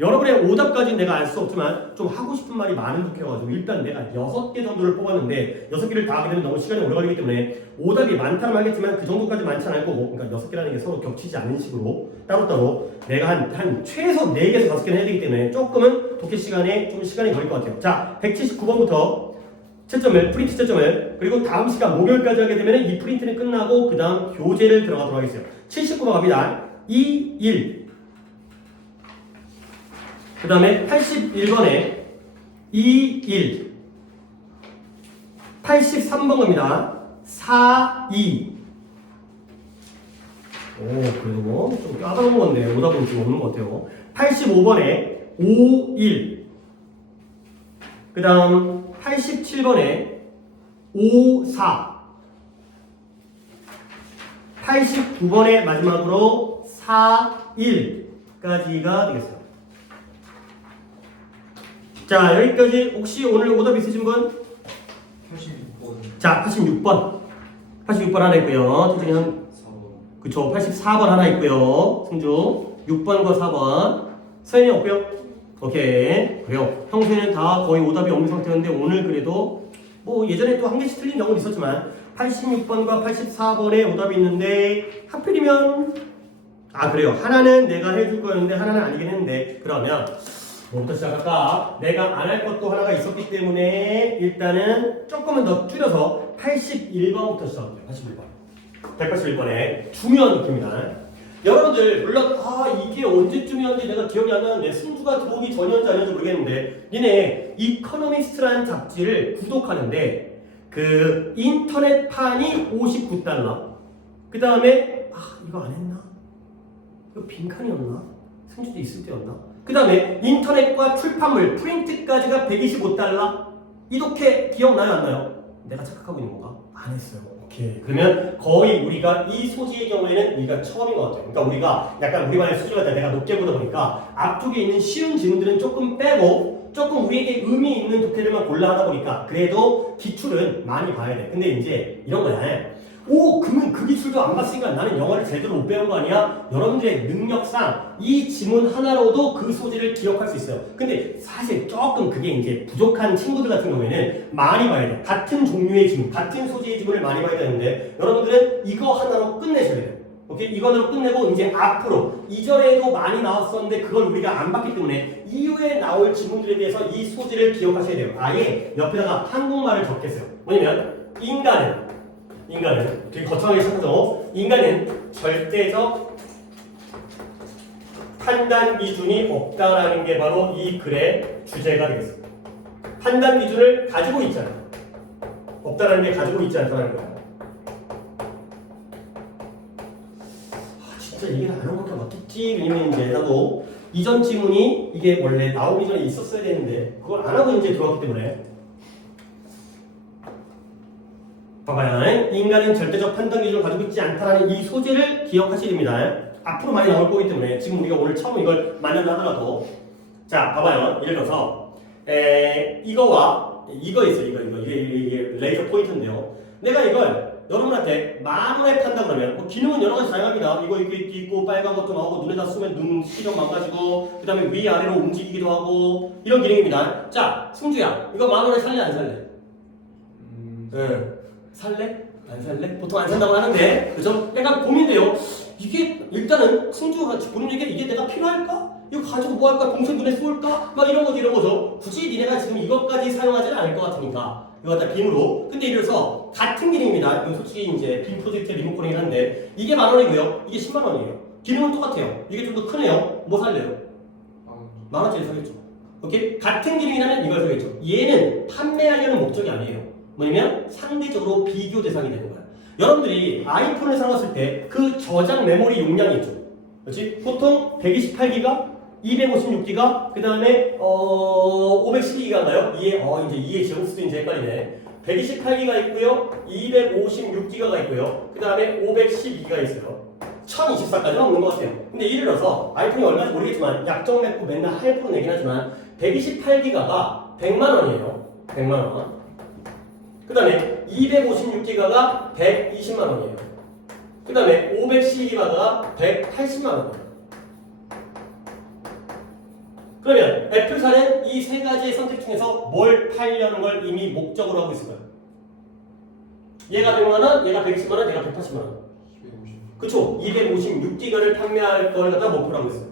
여러분의 오답까지는 내가 알 수 없지만 좀 하고 싶은 말이 많은 독해가지고 일단 내가 6개 정도를 뽑았는데 6개를 다 하게 되면 너무 시간이 오래 걸리기 때문에 오답이 많다는 말겠지만 그 정도까지 많지 않을 거고, 그러니까 6개라는 게 서로 겹치지 않는 식으로 따로따로 내가 한 최소 4개에서 5개는 해야 되기 때문에 조금은 독해 시간에 좀 시간이 걸릴 것 같아요. 자, 179번부터 채점을, 프린트 채점을, 그리고 다음 시간 목요일까지 하게 되면 이 프린트는 끝나고 그 다음 교재를 들어가도록 하겠어요. 79번 갑니다. 2, 1. 그 다음에 81번에 2, 1. 83번 갑니다. 4, 2. 오, 그래도 좀 까다로운 건데 오답은 지금 없는 것 같아요. 85번에 5, 1. 그 다음 87번에 5, 4. 89번에 마지막으로 4, 1까지가 되겠어요. 자, 여기까지 혹시 오늘 오답 있으신 분? 86번. 자, 86번. 86번 하나 있고요. 태준이 한, 4번. 그쵸. 84번 하나 있고요. 승주. 6번과 4번. 서현이 없고요. 오케이. 그래요. 평소에는 다 거의 오답이 없는 상태였는데 오늘 그래도 뭐 예전에 또 한 개씩 틀린 경우는 있었지만 86번과 84번에 오답이 있는데 하필이면 그래요. 하나는 내가 해줄 거였는데 하나는 아니긴 했는데 그러면 뭐부터 시작할까? 내가 안 할 것도 하나가 있었기 때문에 일단은 조금은 더 줄여서 81번부터 시작할게요. 81번. 181번에 중요한 느낌입니다. 여러분들 물론 이게 언제쯤이었는지 내가 기억이 안 나는데 승주가 들어오기 전이었는지 아니었는지 모르겠는데 니네 이코노미스트라는 잡지를 구독하는데 그 인터넷판이 $59. 그 다음에 이거 안 했나? 이거 빈칸이었나? 승주도 있을 때였나? 그 다음에 인터넷과 출판물 프린트까지가 $125. 이렇게 기억나요 안 나요? 내가 착각하고 있는 건가? 안 했어요. 오케이. 그러면 거의 우리가 이 소지의 경우에는 우리가 처음인 것 같아요. 그러니까 우리가 약간 우리만의 수준을 갖다 내가 높게 보다 보니까 앞쪽에 있는 쉬운 질문들은 조금 빼고 조금 우리에게 의미 있는 독해들만 골라 하다 보니까 그래도 기출은 많이 봐야 돼. 근데 이제 이런 거야. 그러면 그 기출도 안 봤으니까 나는 영어를 제대로 못 배운 거 아니야? 여러분들의 능력상 이 지문 하나로도 그 소재를 기억할 수 있어요. 근데 사실 조금 그게 이제 부족한 친구들 같은 경우에는 많이 봐야 돼. 같은 종류의 지문, 같은 소재의 지문을 많이 봐야 되는데 여러분들은 이거 하나로 끝내셔야 돼요. 오케이? 이거 하나로 끝내고 이제 앞으로 이전에도 많이 나왔었는데 그걸 우리가 안 봤기 때문에 이후에 나올 지문들에 대해서 이 소재를 기억하셔야 돼요. 아예 옆에다가 한국말을 적겠어요. 뭐냐면 인간은 되게 거창하게 찾아서 인간은 절대적 판단 기준이 없다라는 게 바로 이 글의 주제가 되겠습니다. 판단 기준을 가지고 있잖아. 없다라는 게 가지고 있지 않다는 거야. 진짜 얘기를 안 한 것도 맞겠지. 왜냐면 이제 나도 이전 지문이 이게 원래 나오기 전에 있었어야 되는데 그걸 안 하고 이제 들어왔기 때문에 봐봐요. 인간은 절대적 판단 기준을 가지고 있지 않다라는 이 소재를 기억하셔야 됩니다. 앞으로 많이 나올 거기 때문에 지금 우리가 오늘 처음 이걸 만난다 하더라도 자, 봐봐요. 예를 들어서 이거와 이거 있어요. 이게 레이저 포인트인데요. 내가 이걸 여러분한테 10,000원에 판다 그러면 뭐 기능은 여러 가지 다양합니다. 이거 이렇게 있고 빨간 것도 나오고 눈에다 쏘면 눈 시력 망가지고 그 다음에 위아래로 움직이기도 하고 이런 기능입니다. 자, 승주야 이거 10,000원에 살래 안 살래? 살래? 안 살래? 보통 안 산다고 하는데 그죠? 약간 고민돼요. 이게 일단은 승주가 본인에게 이게 내가 필요할까? 이거 가지고 뭐 할까? 동생 눈에 쏠까? 막 이런 거죠. 굳이 니네가 지금 이것까지 사용하지는 않을 것 같으니까 이거 갖다 빔으로. 근데 예를 들어서 같은 기능입니다. 이건 솔직히 이제 빔 프로젝트 리모컨이긴 한데 이게 10,000원이고요. 이게 100,000원이에요. 기능은 똑같아요. 이게 좀 더 크네요. 뭐 살래요? 10,000원짜리 사겠죠. 오케이? 같은 기능이라면 이걸 사겠죠. 얘는 판매하려는 목적이 아니에요. 뭐냐면 상대적으로 비교 대상이 되는 거야. 여러분들이 아이폰을 사놨을 때 그 저장 메모리 용량이 있죠. 그렇지? 보통 128기가, 256기가, 그 다음에 512기가인가요? 이해 제곱수도 이제 헷갈리네. 128기가 있고요, 256기가가 있고요, 그 다음에 512기가 있어요. 1024까지는 없는 것 같아요. 근데 예를 들어서 아이폰이 얼마인지 모르겠지만 약정 맺고 맨날 할부로 내긴 하지만 128기가가 100만원이에요. 100만원. 그 다음에 256기가가 120만원이에요. 그 다음에 512기가가 180만원이에요. 그러면 애플사는 이 세 가지의 선택 중에서 뭘 팔려는 걸 이미 목적으로 하고 있을 거예요. 얘가 100만원, 얘가 120만원, 얘가 180만원. 그쵸? 256기가를 판매할 걸 갖다 목표로 하고 있어요.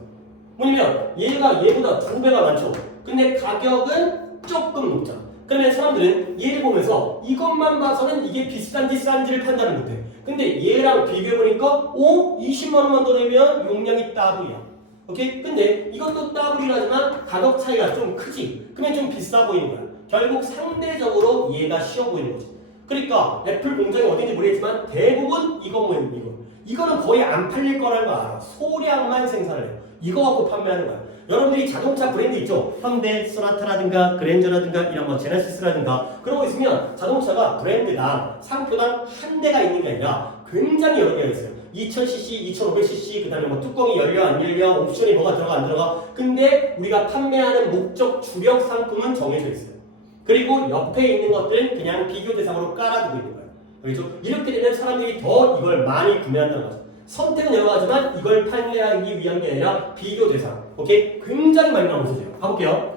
뭐냐면 얘가 얘보다 2배가 많죠. 근데 가격은 조금 높잖아. 그러면 사람들은 얘를 보면서 이것만 봐서는 이게 비싼지 싼지를 판단을 못해. 근데 얘랑 비교해보니까 20만원만 더 내면 용량이 더블이야. 오케이? 근데 이것도 더블이긴 하지만 가격 차이가 좀 크지. 그러면 좀 비싸 보이는 거야. 결국 상대적으로 얘가 쉬워 보이는 거지. 그러니까 애플 공장이 어딘지 모르겠지만 대부분 이거는 거의 안 팔릴 거라는 거 알아. 소량만 생산을 해요. 이거 갖고 판매하는 거야. 여러분들이 자동차 브랜드 있죠? 현대, 소나타라든가 그랜저라든가 이런 뭐 제네시스라든가 그런 거 있으면 자동차가 브랜드당 상표당 한 대가 있는 게 아니라 굉장히 여러 개가 있어요. 2000cc, 2500cc, 그 다음에 뭐 뚜껑이 열려 안 열려, 옵션이 뭐가 들어가 안 들어가. 근데 우리가 판매하는 목적 주력 상품은 정해져 있어요. 그리고 옆에 있는 것들은 그냥 비교 대상으로 깔아두고 있는 거예요. 그렇죠? 이렇게 되면 사람들이 더 이걸 많이 구매한다는 거죠. 선택은 여러 가지만 이걸 판매하기 위한 게 아니라 비교 대상. 오케이? 굉장히 많이 나오는 소재예요. 가볼게요.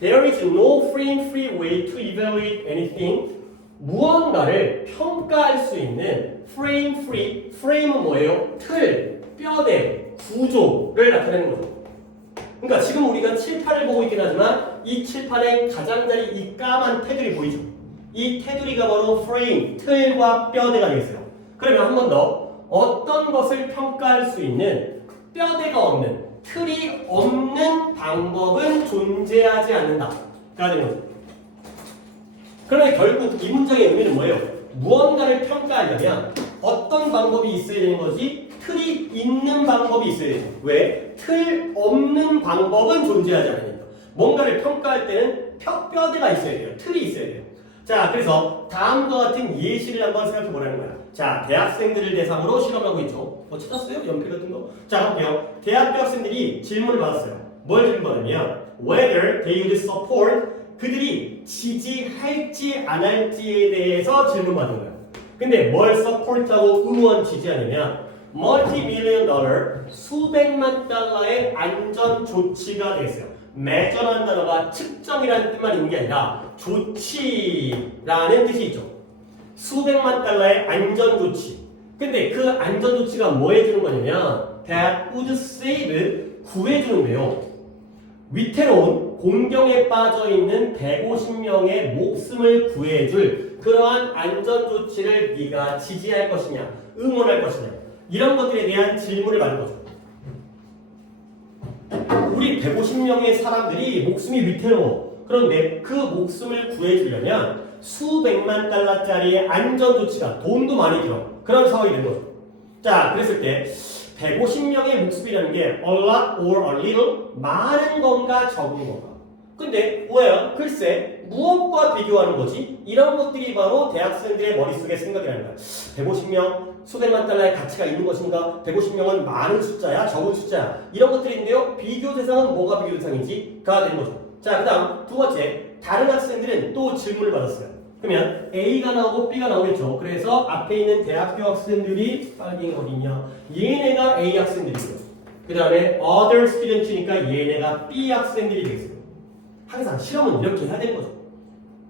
There is no free way to evaluate anything. 무언가를 평가할 수 있는 frame. frame은 뭐예요? 틀, 뼈대, 구조를 나타내는 거죠. 그러니까 지금 우리가 칠판을 보고 있긴 하지만 이 칠판에 가장자리 이 까만 테두리 보이죠? 이 테두리가 바로 프레임, 틀과 뼈대가 되겠어요. 그러면 한 번 더 어떤 것을 평가할 수 있는 뼈대가 없는, 틀이 없는 방법은 존재하지 않는다. 가 되는 거죠. 그러면 결국 이 문장의 의미는 뭐예요? 무언가를 평가하려면 어떤 방법이 있어야 되는 거지? 틀이 있는 방법이 있어야 돼요. 왜? 틀 없는 방법은 존재하지 않으니까. 뭔가를 평가할 때는 뼈대가 있어야 돼요. 틀이 있어야 돼요. 자, 그래서 다음과 같은 예시를 한번 생각해 보라는 거야. 자, 대학생들을 대상으로 실험하고 있죠. 찾았어요? 연필 같은 거? 자, 볼게요. 대학교 학생들이 질문을 받았어요. 뭘 질문받았냐면 whether they would support 그들이 지지할지 안 할지에 대해서 질문받은 거예요. 근데 뭘 support하고 응원 지지하냐면 multi-million dollar 수백만 달러의 안전 조치가 되겠어요. measure라는 단어가 측정이라는 뜻만 있는 게 아니라 조치라는 뜻이 있죠. 수백만 달러의 안전 조치. 근데 그 안전 조치가 뭐 해주는 거냐면 that would save 구해주는 거예요. 위태로운 공경에 빠져있는 150명의 목숨을 구해줄 그러한 안전조치를 네가 지지할 것이냐 응원할 것이냐 이런 것들에 대한 질문을 받는 거죠. 우리 150명의 사람들이 목숨이 위태로워. 그런데 그 목숨을 구해주려면 수백만 달러짜리의 안전조치가 돈도 많이 들어. 그런 상황이 된 거죠. 자, 그랬을 때 150명의 목숨이라는 게 a lot or a little 많은 건가 적은 건가. 근데 뭐야? 글쎄 무엇과 비교하는 거지? 이런 것들이 바로 대학생들의 머릿속에 생각이라는 거야. 150명 수백만 달러의 가치가 있는 것인가? 150명은 많은 숫자야? 적은 숫자야? 이런 것들인데요. 비교 대상은 뭐가 비교 대상인지?가 된 거죠. 자, 그 다음 두 번째 다른 학생들은 또 질문을 받았어요. 그러면 A가 나오고 B가 나오겠죠. 그래서 앞에 있는 대학교 학생들이 빨갱이 어디냐? 얘네가 A 학생들이고요. 그 다음에 other students니까 얘네가 B 학생들이 되겠어요. 항상 실험은 이렇게 해야 되는 거죠.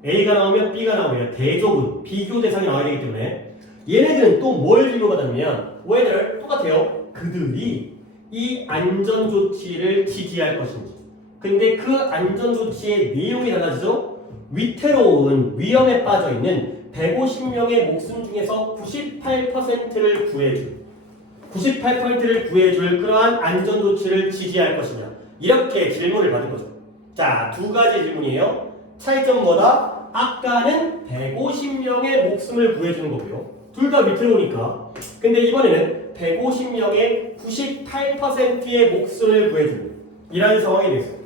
A가 나오면 B가 나오면 대조군, 비교 대상이 나와야 되기 때문에 얘네들은 또 뭘 질문받았냐면 whether 똑같아요. 그들이 이 안전조치를 지지할 것인지. 근데 그 안전조치의 내용이 달라지죠. 위태로운 위험에 빠져있는 150명의 목숨 중에서 98%를 구해줄 그러한 안전조치를 지지할 것이냐 이렇게 질문을 받은 거죠. 자, 두 가지 질문이에요. 차이점은 뭐다? 아까는 150명의 목숨을 구해주는 거고요. 둘 다 위태로우니까. 근데 이번에는 150명의 98%의 목숨을 구해주는 이라는 상황이 되겠어요.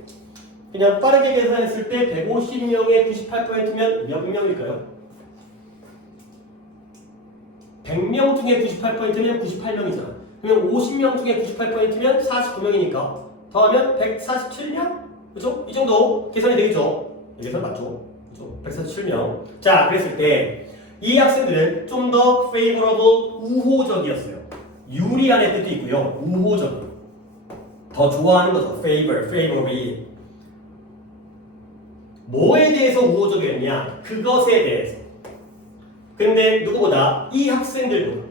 그냥 빠르게 계산했을 때 150명의 98%면 몇 명일까요? 100명 중에 98%면 98명이잖아. 그러면 50명 중에 98%면 49명이니까 더하면 147명? 그렇죠? 이 정도 계산이 되겠죠? 이 계산 맞죠? 그렇죠? 147명. 자, 그랬을 때 이 학생들은 좀 더 favorable, 우호적이었어요. 유리한의 뜻도 있고요. 우호적. 더 좋아하는 거죠. favorably. 뭐에 대해서 우호적이었냐? 그것에 대해서. 근데 누구보다? 이 학생들보다.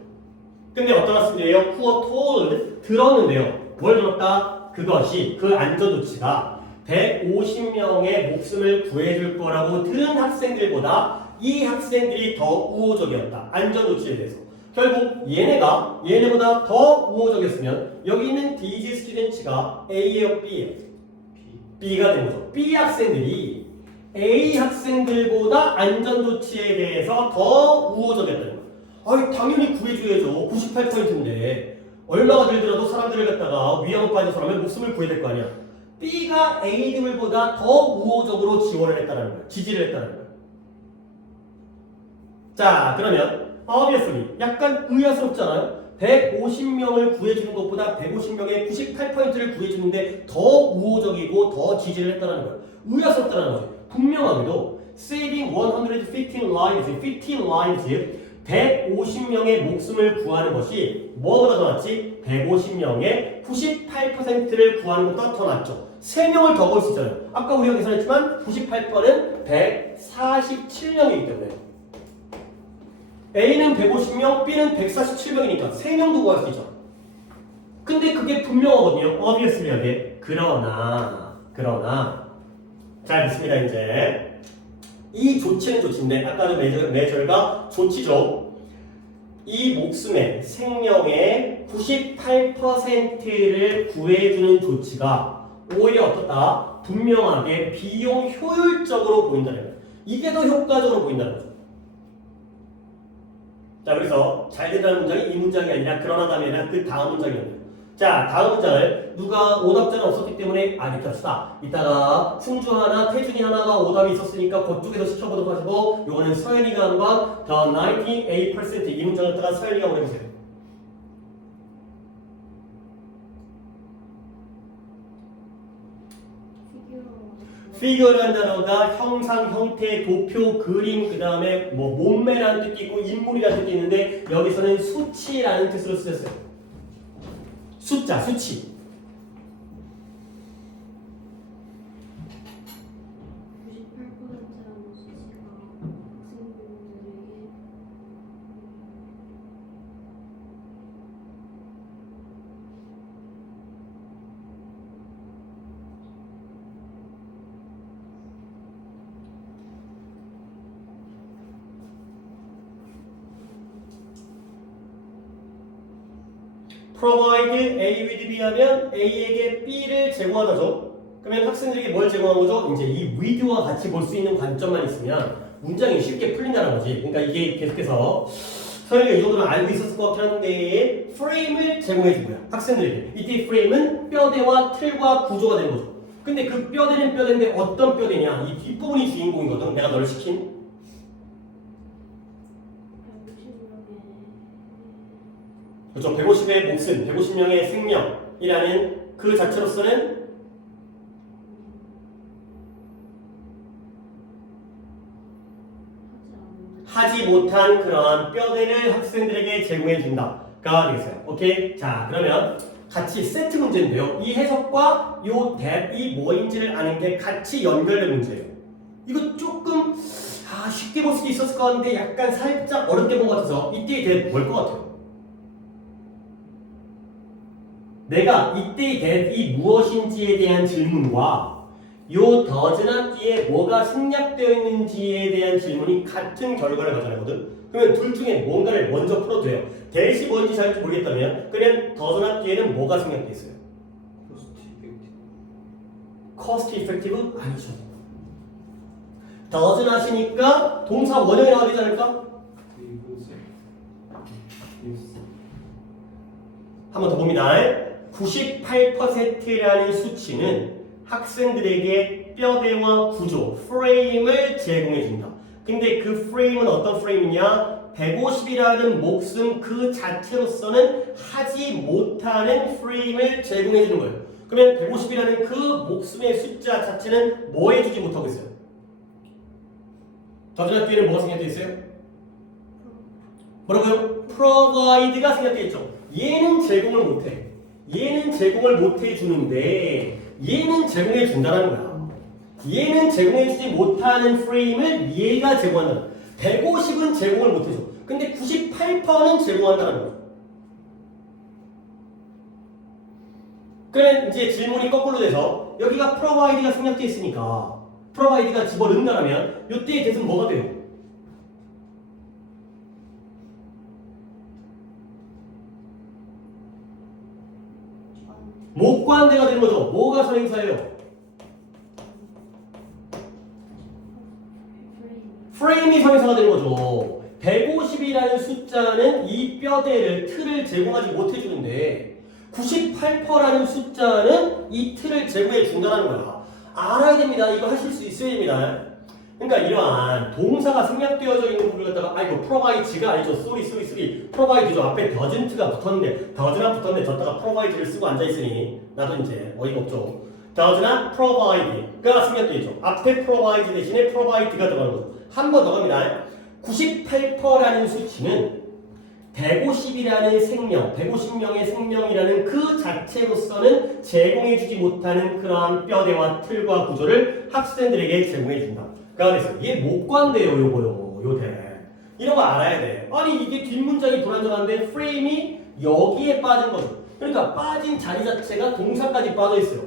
근데 어떤 학생들이에요? who told 들었는데요. 뭘 들었다? 그것이 그 안전조치가 150명의 목숨을 구해줄 거라고 들은 학생들보다 이 학생들이 더 우호적이었다. 안전조치에 대해서. 결국 얘네보다 더 우호적이었으면 여기 있는 these students가 A예요, B예요? B가 된 거죠. B 학생들이 A 학생들보다 안전조치에 대해서 더 우호적이었다는 거예요. 아니 당연히 구해줘야죠. 98%인데 얼마가 들더라도 사람들을 갖다가 위험 빠진 사람의 목숨을 구해야 될 거 아니야. B가 A들보다 더 우호적으로 지원을 했다는 거예요. 지지를 했다는 거예요. 자 그러면 obviously 약간 의아스럽잖아요. 150명을 구해주는 것보다 150명의 98%를 구해주는데 더 우호적이고 더 지지를 했다는 거예요. 의아스럽다는 거죠. 분명하게도 saving 115 lives 150명의 목숨을 구하는 것이 뭐보다 더 낫지? 150명의 98%를 구하는 것보다 더 낫죠. 3명을 더 걸 수 있잖아요. 아까 우리가 계산했지만 98%는 147명이기 때문에 A는 150명, B는 147명이니까 3명도 구할 수 있죠. 근데 그게 분명하거든요. obviously하게. 그러나 잘 됐습니다. 이제 이 조치는 조치인데 아까도 메저가 조치죠. 이 목숨의 생명의 98%를 구해주는 조치가 오히려 어떻다? 분명하게 비용 효율적으로 보인다는 거예요. 이게 더 효과적으로 보인다는 거죠. 자 그래서 잘 된다는 문장이 이 문장이 아니라 그러나 다음이 아니라 그 다음 문장이었네요. 자 다음 문장을 누가 오답자는 없었기 때문에 이렇게 합시다. 이따가 승주 하나 태준이 하나가 오답이 있었으니까 그쪽에서 시켜보도록 하시고 요거는 서연이가 한 건 the 98% 이 문장을 따라 서연이가 보내보세요. 피규어라는 단어가 형상, 형태, 도표, 그림, 그 다음에 뭐 몸매라는 뜻이 있고 인물이라는 뜻이 있는데 여기서는 수치라는 뜻으로 쓰였어요. 숫자, 수치. 98%라는 수치가 학생분들에게 provide A with B 하면 A에게 B를 제공하다죠. 그러면 학생들에게 뭘 제공한 거죠? 이제 이 with와 같이 볼 수 있는 관점만 있으면 문장이 쉽게 풀린다는 거지. 그러니까 이게 계속해서 서연이가 이 정도는 알고 있었을 것 같긴 한데 프레임을 제공해 준 거야. 학생들에게. 이때 프레임은 뼈대와 틀과 구조가 되는 거죠. 근데 그 뼈대는 뼈대인데 어떤 뼈대냐? 이 뒷부분이 주인공이거든. 내가 너를 시킨. 150명의 그렇죠. 150의 목숨, 150명의 생명이라는 그 자체로서는 하지 못한 그러한 뼈대를 학생들에게 제공해 준다가 되겠어요. 오케이? 자, 그러면 같이 세트 문제인데요. 이 해석과 요 대이 뭐인지를 아는 게 같이 연결된 문제예요. 이거 조금 쉽게 볼 수도 있었을 것 같은데 약간 살짝 어렵게 본 것 같아서 이때의 대 뭘 것 같아요? 내가 이때의 대이 무엇인지에 대한 질문과 요 더즈나 뒤에 뭐가 생략되어 있는지에 대한 질문이 같은 결과를 가져내거든. 그러면 둘 중에 뭔가를 먼저 풀어도 돼요. 대시 뭔지 잘 모르겠다면 그러면 더즈나 뒤에는 뭐가 생략되어 있어요? cost effective? 아니죠. 더즈나시니까 동사 원형이 나와야 되지 않을까? 한 번 더 봅니다. 98%라는 수치는 학생들에게 뼈대와 구조, 프레임을 제공해준다. 근데 그 프레임은 어떤 프레임이냐? 150이라는 목숨 그 자체로서는 하지 못하는 프레임을 제공해주는 거예요. 그러면 150이라는 그 목숨의 숫자 자체는 뭐 해주지 못하고 있어요? 더즈나 뒤에는 뭐가 생략되어 있어요? 뭐라고요? provide가 생략되어 있죠. 얘는 제공을 못해. 얘는 제공을 못해 주는데 얘는 제공해 준다는 거야. 얘는 제공해주지 못하는 프레임을 얘가 제공한다. 150은 제공을 못해줘. 근데 98%는 제공한다는 거야. 그러면 이제 질문이 거꾸로 돼서 여기가 provide가 생략되어 있으니까 provide가 집어넣는다면 이때의 대수는 뭐가 돼요? 목관대가 되는 거죠. 뭐가 선행사예요? 프레임이 선행사가 되는 거죠. 150이라는 숫자는 이 뼈대를 틀을 제공하지 못해주는데 98%라는 숫자는 이 틀을 제공해 준다는 거야. 알아야 됩니다. 이거 하실 수 있어야 됩니다. 그러니까 이러한 동사가 생략되어져 있는 부분을 갖다가 이거 provide가 아니죠. 쏘리 provide죠. 앞에 doesn't가 붙었는데 doesn't 붙었는데 졌다가 provide를 쓰고 앉아있으니 나도 이제 어이가 없죠. doesn't provide가 생략되어 있죠. 앞에 provide 대신에 provide가 들어가는 거죠. 한 번 더 갑니다. 98%라는 수치는 150이라는 생명, 150명의 생명이라는 그 자체로서는 제공해주지 못하는 그러한 뼈대와 틀과 구조를 학생들에게 제공해준다. 그래서 얘 목관대요, 요거요, 요대. 이런 거 알아야 돼. 아니 이게 뒷문장이 불안정한데 프레임이 여기에 빠진 거죠. 그러니까 빠진 자리 자체가 동사까지 빠져 있어요.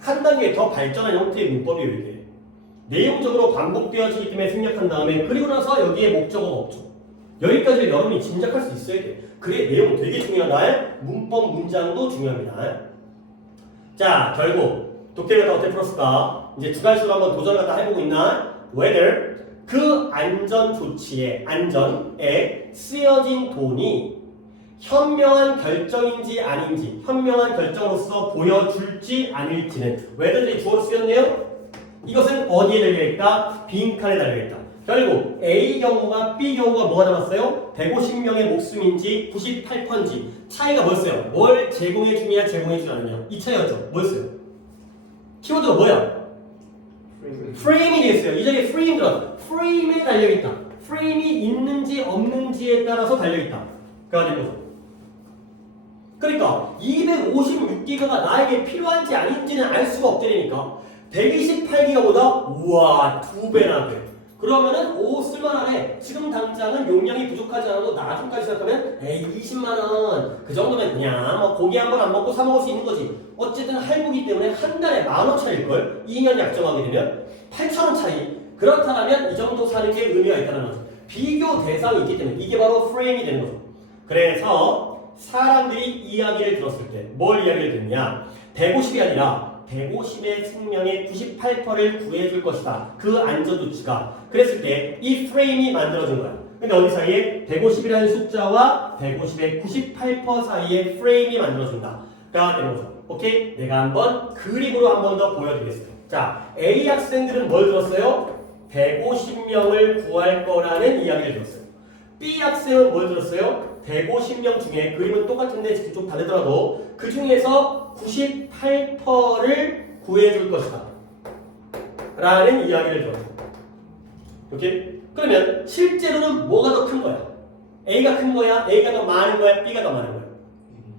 한 단계 더 발전한 형태의 문법이에요, 이게. 내용적으로 반복되어지기 때문에 생략한 다음에 그리고 나서 여기에 목적어가 없죠. 여기까지 여러분이 짐작할 수 있어야 돼. 그래, 내용 되게 중요하다. 문법 문장도 중요합니다. 자, 결국 독해를 갖다 어떻게 풀었을까? 이제 두 가지로 한번 도전을 갖다 해보고 있나? whether 그 안전 조치에 안전에 쓰여진 돈이 현명한 결정인지 아닌지 현명한 결정으로서 보여줄지 아닐지는 whether들이 주어로 쓰였네요. 이것은 어디에 달려있다? 빈칸에 달려있다. 결국 A 경우가 B 경우가 뭐가 남았어요? 150명의 목숨인지 98%인지 차이가 뭐였어요? 뭘 제공해주냐 제공해주지 않느냐 이 차이였죠. 뭐였어요? 키워드가 뭐야? 프레임이 되겠어요. 이 자리에 프레임 들어가. 프레임에 달려있다. 프레임이 있는지 없는지에 따라서 달려있다. 가 되는 거죠. 그러니까 256기가가 나에게 필요한지 아닌지는 알 수가 없다니까. 128기가보다 우와 2배나 돼. 그러면은 오 쓸만하네. 지금 당장은 용량이 부족하지 않아도 나중까지 생각하면 에이 20만원 그 정도면 그냥 뭐 고기 한 번 안 먹고 사 먹을 수 있는 거지. 어쨌든 할부기 때문에 한 달에 10,000원 차일걸. 2년 약정하게 되면 8,000원 차이. 그렇다면 이 정도 사는 게 의미가 있다는 거죠. 비교 대상이 있기 때문에 이게 바로 프레임이 되는 거죠. 그래서 사람들이 이야기를 들었을 때 뭘 이야기를 듣냐 150이 아니라 150의 생명의 98%를 구해줄 것이다. 그 안전조치가. 그랬을 때 이 프레임이 만들어진 거야. 근데 어디 사이에 150이라는 숫자와 150의 98% 사이에 프레임이 만들어진다. 가 되는 거죠. 오케이? 내가 한번 그림으로 한 번 더 보여드리겠습니다. 자, A 학생들은 뭘 들었어요? 150명을 구할 거라는 이야기를 들었어요. B 학생은 뭘 들었어요? 150명 중에 그림은 똑같은데 좀 다르더라도 그 중에서 98%를 구해줄 것이다 라는 이야기를 들었어요. 오케이? 그러면 실제로는 뭐가 더 큰 거야? A가 큰 거야? A가 더 많은 거야? B가 더 많은 거야?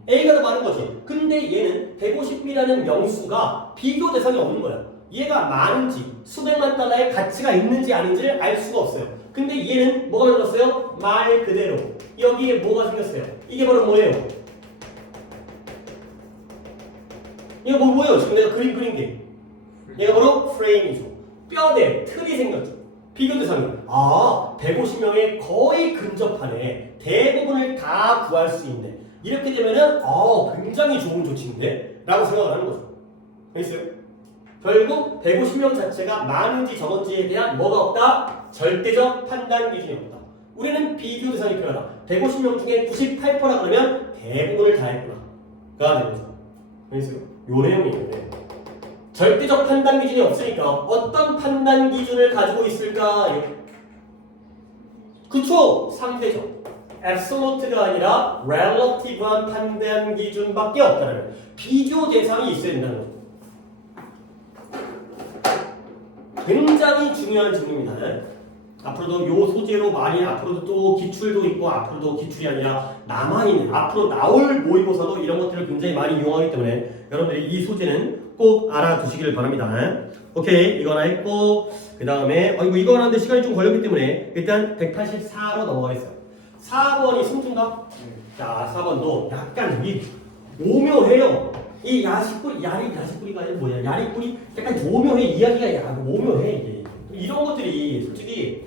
A가 더 많은 거지. 근데 얘는 150이라는 명수가 비교 대상이 없는 거야. 얘가 많은지 수백만 달러의 가치가 있는지 아닌지를 알 수가 없어요. 근데 얘는 뭐가 만들었어요? 말 그대로 여기에 뭐가 생겼어요? 이게 바로 뭐예요? 이거 뭐예요? 지금 내가 그린 게 얘가 바로 프레임이죠. 뼈대, 틀이 생겼죠. 비교 대상이 150명에 거의 근접하네. 대부분을 다 구할 수 있네. 이렇게 되면은 굉장히 좋은 조치인데? 라고 생각을 하는 거죠. 알겠어요? 결국 150명 자체가 많은지 적은지에 대한 뭐가 없다? 절대적 판단 기준이 없다. 우리는 비교 대상이 필요하다. 150명 중에 98%라 그러면 대부분을 다 했구나. 가 되는 거죠. 알겠어요? 요 내용이에요. 절대적 판단 기준이 없으니까 어떤 판단 기준을 가지고 있을까? 그쵸? 상대적. absolute가 아니라 relative한 판단 기준밖에 없다는 비교 대상이 있어야 된다는 거죠. 굉장히 중요한 질문입니다. 앞으로도 요 소재로 많이 앞으로도 또 기출도 있고 앞으로도 기출이 아니라 남아있는 앞으로 나올 모의고사도 이런 것들을 굉장히 많이 이용하기 때문에 여러분들이 이 소재는 꼭 알아두시기를 바랍니다. 오케이 이거 하나 했고 그 다음에 이거 하나인데 시간이 좀 걸렸기 때문에 일단 184로 넘어가겠어요. 4번이 승준가? 자 4번도 약간 오묘해요. 이 야식꾸리가 아니라 뭐야? 야리꾸리 약간 오묘해 이야기가 오묘해 이게. 이런 것들이 솔직히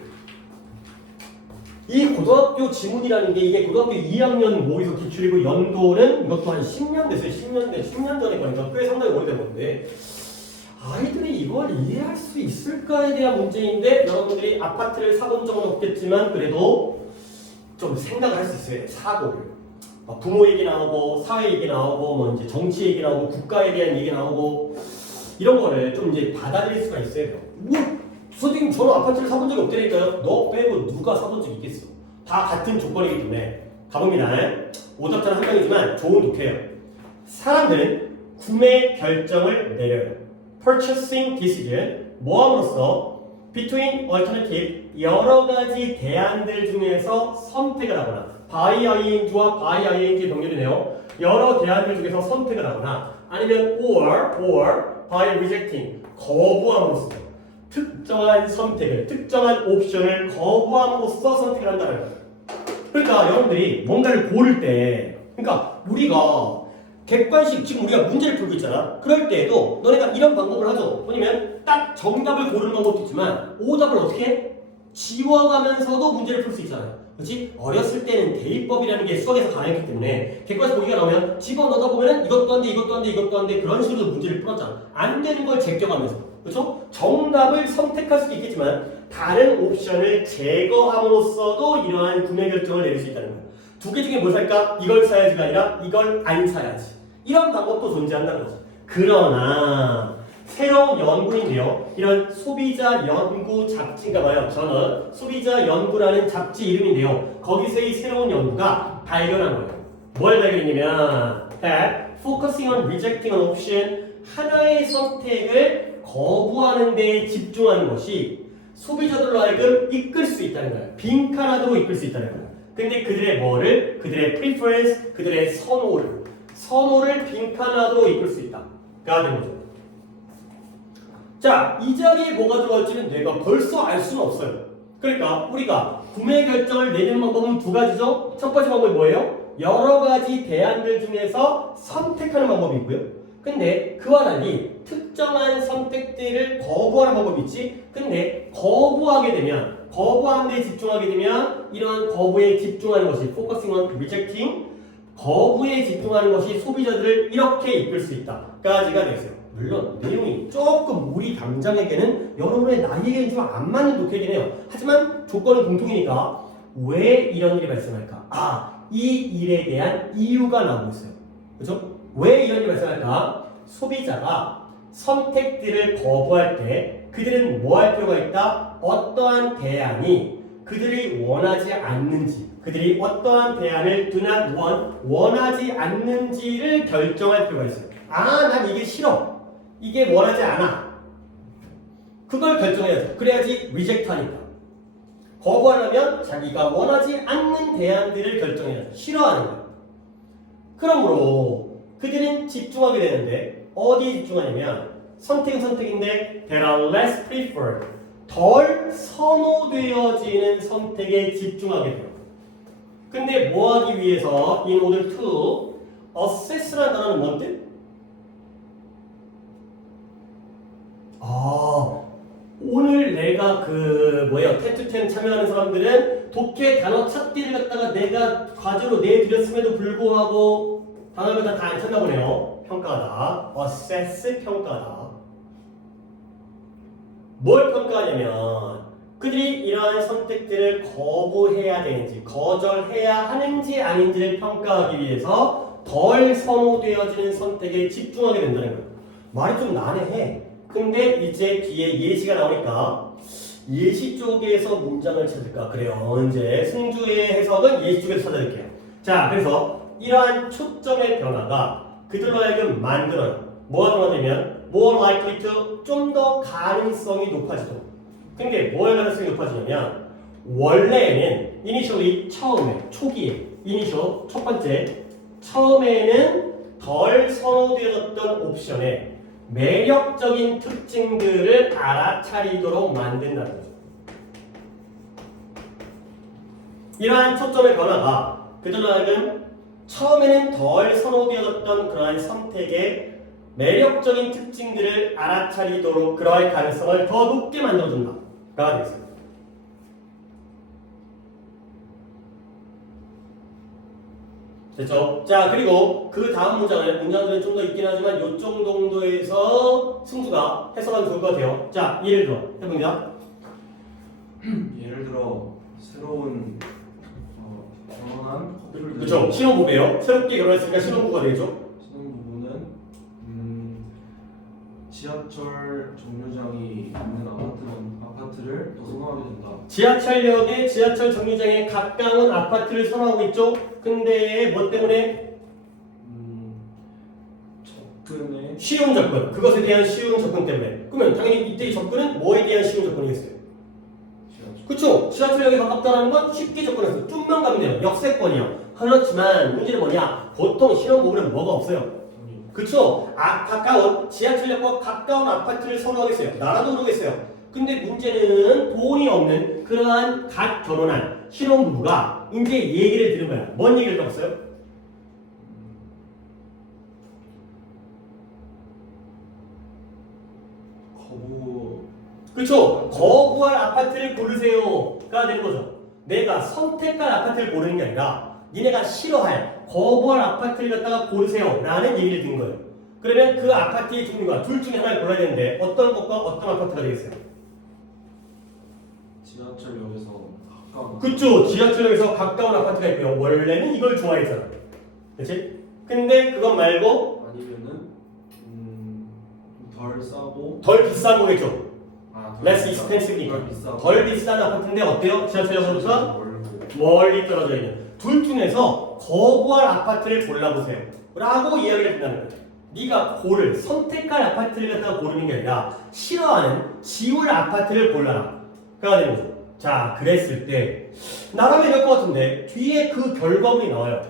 이 고등학교 지문이라는 게 이게 고등학교 2학년 모의고사 기출이고 연도는 이것도 한 10년 됐어요. 10년 전에 거니까 꽤 상당히 오래된 건데 아이들이 이걸 이해할 수 있을까에 대한 문제인데 여러분들이 아파트를 사본 적은 없겠지만 그래도 좀 생각을 할 수 있어요. 사고를. 부모 얘기 나오고 사회 얘기 나오고 뭐 이제 정치 얘기 나오고 국가에 대한 얘기 나오고 이런 거를 좀 이제 받아들일 수가 있어요. 선생님 저는 아파트를 사본 적이 없다니까요. 너 빼고 누가 사본 적이 있겠어. 다 같은 조건이기 때문에 가봅니다. 오답자는 한 명이지만 좋은 독해요. 사람들은 구매 결정을 내려요. Purchasing decision 뭐함으로써 between alternative 여러 가지 대안들 중에서 선택을 하거나 by ing와 by ing 병렬이네요. 여러 대안들 중에서 선택을 하거나 아니면 or by rejecting 거부함으로써 특정한 선택을 특정한 옵션을 거부함으로써 선택을 한다는 거예요. 그러니까 여러분들이 뭔가를 고를 때 그러니까 우리가 객관식 지금 우리가 문제를 풀고 있잖아. 그럴 때에도 너네가 이런 방법을 하죠. 뭐냐면 딱 정답을 고르는 방법도 있지만 오답을 어떻게 해? 지워가면서도 문제를 풀 수 있잖아요. 그렇지? 어렸을 때는 대입법이라는 게 수학에서 강했기 때문에 객관식 보기가 나오면 집어넣다 보면은 이것도 안 돼, 이것도 안 돼, 이것도 안 돼 그런 식으로 문제를 풀었잖아. 안 되는 걸 제껴가면서 그렇죠? 정답을 선택할 수도 있겠지만 다른 옵션을 제거함으로써도 이러한 구매 결정을 내릴 수 있다는 거예요. 두 개 중에 뭘 살까? 이걸 사야지가 아니라 이걸 안 사야지. 이런 방법도 존재한다는 거죠. 그러나 새로운 연구인데요. 이런 소비자 연구 잡지인가 봐요. 저는 소비자 연구라는 잡지 이름인데요. 거기서 이 새로운 연구가 발견한 거예요. 뭘 발견했냐면 focusing on rejecting an option 하나의 선택을 거부하는 데 집중하는 것이 소비자들로 하여금 이끌 수 있다는 거예요. 빈칸하도록 이끌 수 있다는 거예요. 근데 그들의 뭐를? 그들의 preference, 그들의 선호를 빈칸하도록 이끌 수 있다. 가 된 거죠. 자, 이 자리에 뭐가 들어갈지는 내가 벌써 알 수는 없어요. 그러니까 우리가 구매 결정을 내리는 방법은 두 가지죠. 첫 번째 방법이 뭐예요? 여러 가지 대안들 중에서 선택하는 방법이 있고요. 근데 그와 달리 특정한 선택들을 거부하는 방법이 있지. 근데 거부하는 데 집중하게 되면 이런 거부에 집중하는 것이 focusing on rejecting 거부에 집중하는 것이 소비자들을 이렇게 이끌 수 있다까지가 되겠어요. 물론 내용이 조금 우리 당장에게는 여러분의 나이에게는 좀 안 맞는 독해이긴 해요. 하지만 조건은 공통이니까 왜 이런 일이 발생할까? 이 일에 대한 이유가 나오고 있어요. 그렇죠? 왜 이런 일이 발생할까? 소비자가 선택들을 거부할 때 그들은 뭐 할 필요가 있다? 어떠한 대안이 그들이 원하지 않는지 그들이 어떠한 대안을 do not want 원하지 않는지를 결정할 필요가 있어요. 난 이게 싫어. 이게 원하지 않아. 그걸 결정해야죠. 그래야지 reject 하니까. 거부하려면 자기가 원하지 않는 대안들을 결정해야죠. 싫어하는 거예요. 그러므로 그들은 집중하게 되는데 어디에 집중하냐면 선택은 선택인데 there are less preferred 덜 선호되어지는 선택에 집중하게 돼요. 근데 뭐 하기 위해서 in order to assess라는 단어는 뭔 뜻? 오늘 내가 10-10 참여하는 사람들은 독해 단어 찾기를 갖다가 내가 과제로 내드렸음에도 불구하고 단어마다 다 안 찾나 보네요. 평가하다. assess 평가하다. 뭘 평가하냐면 그들이 이러한 선택들을 거부해야 되는지 거절해야 하는지 아닌지를 평가하기 위해서 덜 선호되어지는 선택에 집중하게 된다는 거예요. 말이 좀 난해해. 근데 이제 뒤에 예시가 나오니까 예시 쪽에서 문장을 찾을까? 그래요. 이제 승주의 해석은 예시 쪽에서 찾아드릴게요. 자, 그래서 이러한 초점의 변화가 그들로 하여금 만들어요. 뭐가 변화되면 more likely to 좀 더 가능성이 높아지죠. 근데 뭐의 가능성이 높아지냐면 원래는 initially 처음에 초기에 initial 첫 번째 처음에는 덜 선호되어졌던 옵션에 매력적인 특징들을 알아차리도록 만든다는 거죠. 이러한 초점의 변화가 그들로 하여금 처음에는 덜 선호되어졌던 그러한 선택의 매력적인 특징들을 알아차리도록 그러할 가능성을 더 높게 만들어준다가 되겠습니다. 됐죠? 자, 그리고 그 다음 문장들은 좀 더 있긴 하지만 요 정도에서 승주가 해석하면 좋을 것 같아요. 자, 예를 들어 해봅니다. 예를 들어 새로운 결혼한 커플들 그렇죠? 신혼부부예요. 새롭게 결혼했으니까 신혼부부가 되겠죠? 신혼부부는 지하철 정류장이 있는 아파트를 더 선호하게 된다. 지하철역에 지하철 정류장에 가까운 아파트를 선호하고 있죠? 근데 뭐 때문에? 접근에 쉬운 접근. 그것에 대한 쉬운 접근 때문에. 그러면 당연히 이때 이 접근은 뭐에 대한 쉬운 접근이겠어요? 지하철. 그쵸? 지하철역에 가깝다는 건 쉽게 접근해서 좀만 가면 돼요. 역세권이요. 그렇지만 문제는 뭐냐? 보통 신혼부부는 뭐가 없어요. 그쵸? 가까운 지하철역과 가까운 아파트를 선호하겠어요. 나라도 그러겠어요. 근데 문제는 돈이 없는 그러한 갓 결혼한 신혼부부가 이제 얘기를 들은 거야. 뭔 얘기를 들었어요? 그쵸? 거부할 아파트를 고르세요가 되는 거죠. 내가 선택할 아파트를 고르는 게 아니라 니네가 싫어할 거부할 아파트를 갖다가 고르세요 라는 얘기를 듣는 거예요. 그러면 그 아파트의 종류가 둘 중에 하나를 골라야 되는데 어떤 것과 어떤 아파트가 되겠어요? 지하철역에서 가까운. 그쵸? 지하철역에서 가까운 아파트가 있고요. 원래는 이걸 좋아했잖아. 그치? 근데 그것 말고 아니면은 덜 싸고 덜 비싼 거겠죠? 덜 less 비싸. expensive니까. 덜 비싸고 덜 비싼 아파트인데 어때요? 지하철역으로부터 멀고. 멀리 떨어져 있는 둘 중에서 거부할 아파트를 골라보세요 라고 이야기를 한다는 거예요. 네가 선택할 아파트를 갖다가 고르는 게 아니라 싫어하는 지울 아파트를 골라라 가 되는 거죠. 자, 그랬을 때 나라면 이럴 것 같은데 뒤에 그 결과물이 나와요.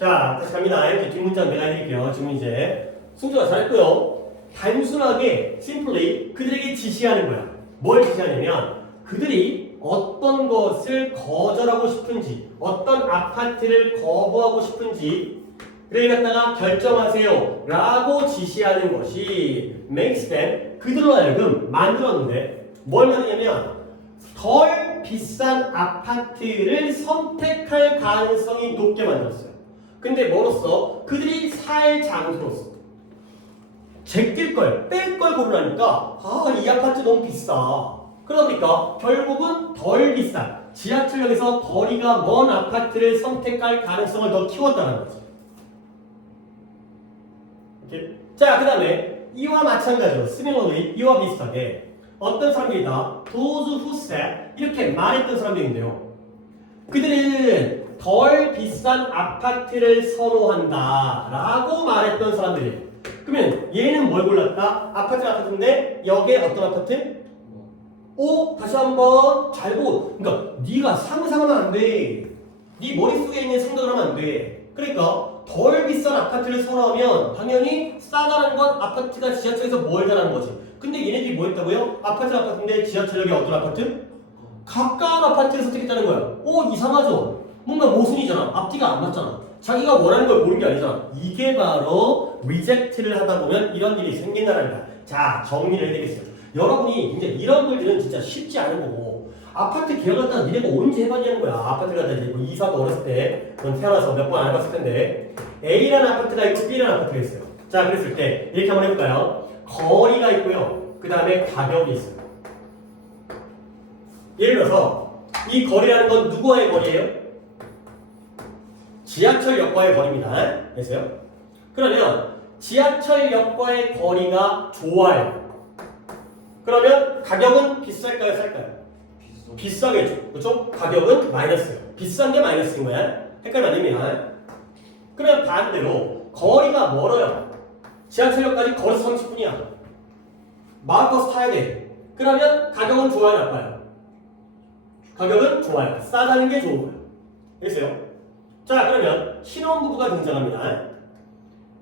자, 다시 갑니다. 이렇게 뒷문장 내가 해드릴게요. 지금 이제 승주가 잘했고요. 단순하게 simply 그들에게 지시하는 거야. 뭘 지시하냐면 그들이 어떤 것을 거절하고 싶은지 어떤 아파트를 거부하고 싶은지 를 갖다가 결정하세요 라고 지시하는 것이 makes them 그들로 하여금 만들었는데 뭘 만드냐면 덜 비싼 아파트를 선택할 가능성이 높게 만들었어요. 근데 뭐로써? 그들이 살 장소로서 제낄 걸, 뺄 걸 고르라니까 이 아파트 너무 비싸. 그러다 보니까 결국은 덜 비싼 지하철역에서 거리가 먼 아파트를 선택할 가능성을 더 키웠다는 거지. 오케이? 자, 그 다음에 이와 마찬가지로 similarly 이와 비슷하게 어떤 사람들이다 those who said 이렇게 말했던 사람들인데요. 그들은 덜 비싼 아파트를 선호한다 라고 말했던 사람들이에요. 그러면 얘는 뭘 골랐다? 아파트인데 여기에 어떤 아파트? 다시 한번 잘 보고 그러니까 네가 상상하면 안 돼. 네 머릿속에 있는 생각을 하면 안 돼. 그러니까 덜 비싼 아파트를 선호하면 당연히 싸다는 건 아파트가 지하철에서 멀다는 거지. 근데 얘네들이 뭐 했다고요? 아파트인데 지하철역에 어떤 아파트? 가까운 아파트를 선택했다는 거야. 이상하죠? 뭔가 모순이잖아. 앞뒤가 안 맞잖아. 자기가 원하는 걸 고른 게 아니잖아. 이게 바로 리젝트를 하다 보면 이런 일이 생긴다는 거야. 자, 정리를 해드리겠습니다. 여러분이 이제 이런 글들은 진짜 쉽지 않은 거고 아파트 계약 갖다가 니네가 언제 해봤냐는 거야. 아파트를 갖다가 이제 뭐 이사도 어렸을 때 넌 태어나서 몇 번 안 해봤을 텐데 A라는 아파트가 있고 B라는 아파트가 있어요. 자, 그랬을 때 이렇게 한번 해볼까요? 거리가 있고요. 그 다음에 가격이 있어요. 예를 들어서 이 거리라는 건 누구와의 거리예요? 지하철역과의 거리입니다. 됐어요? 그러면 지하철역과의 거리가 좋아요. 그러면 가격은 비쌀까요? 쌀까요? 비싸겠죠. 그렇죠? 가격은 마이너스예요. 비싼 게 마이너스인 거야. 헷갈리면 안 됩니다. 그러면 반대로 거리가 멀어요. 지하철역까지 걸어서 30분이야. 마을버스 타야 돼. 그러면 가격은 좋아요? 나빠요? 가격은 좋아요. 싸다는 게 좋은 거예요. 알겠어요? 자, 그러면 신혼부부가 등장합니다.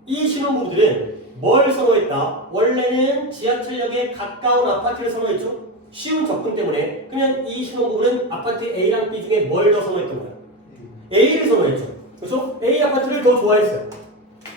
이 신혼부부들은 뭘 선호했다? 원래는 지하철역에 가까운 아파트를 선호했죠? 쉬운 접근 때문에. 그러면 이 신혼부부는 아파트 A랑 B 중에 뭘 더 선호했던 거예요? A를 선호했죠. 그렇죠? A 아파트를 더 좋아했어요.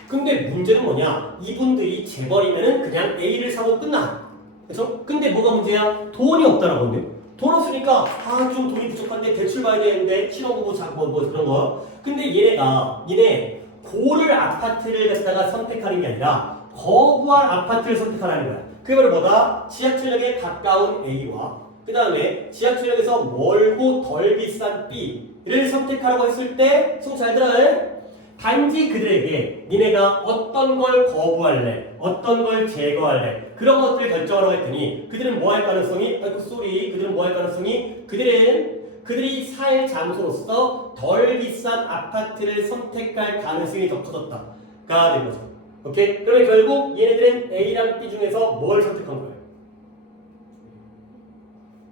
근데 문제는 뭐냐? 이분들이 재벌이면은 그냥 A를 사고 끝나. 그렇죠? 근데 뭐가 문제야? 돈이 없다는 건데. 돈 없으니까 좀 돈이 부족한데 대출 받아야 되는데 신혼부부 뭐 그런 거. 근데 얘네 고를 아파트를 갖다가 선택하는 게 아니라 거부할 아파트를 선택하라는 거야. 그게 바로 뭐다? 지하철역에 가까운 A와 그 다음에 지하철역에서 멀고 덜 비싼 B를 선택하라고 했을 때 손 잘 들어요. 단지 그들에게 니네가 어떤 걸 거부할래, 어떤 걸 제거할래 그런 것들을 결정하라고 했더니 그들은 뭐 할 가능성이? 그들은 뭐 할 가능성이? 그들이 살 장소로서 덜 비싼 아파트를 선택할 가능성이 더 커졌다가 된 거죠. 오케이? 그러면 결국 얘네들은 A랑 B 중에서 뭘 선택한 거예요?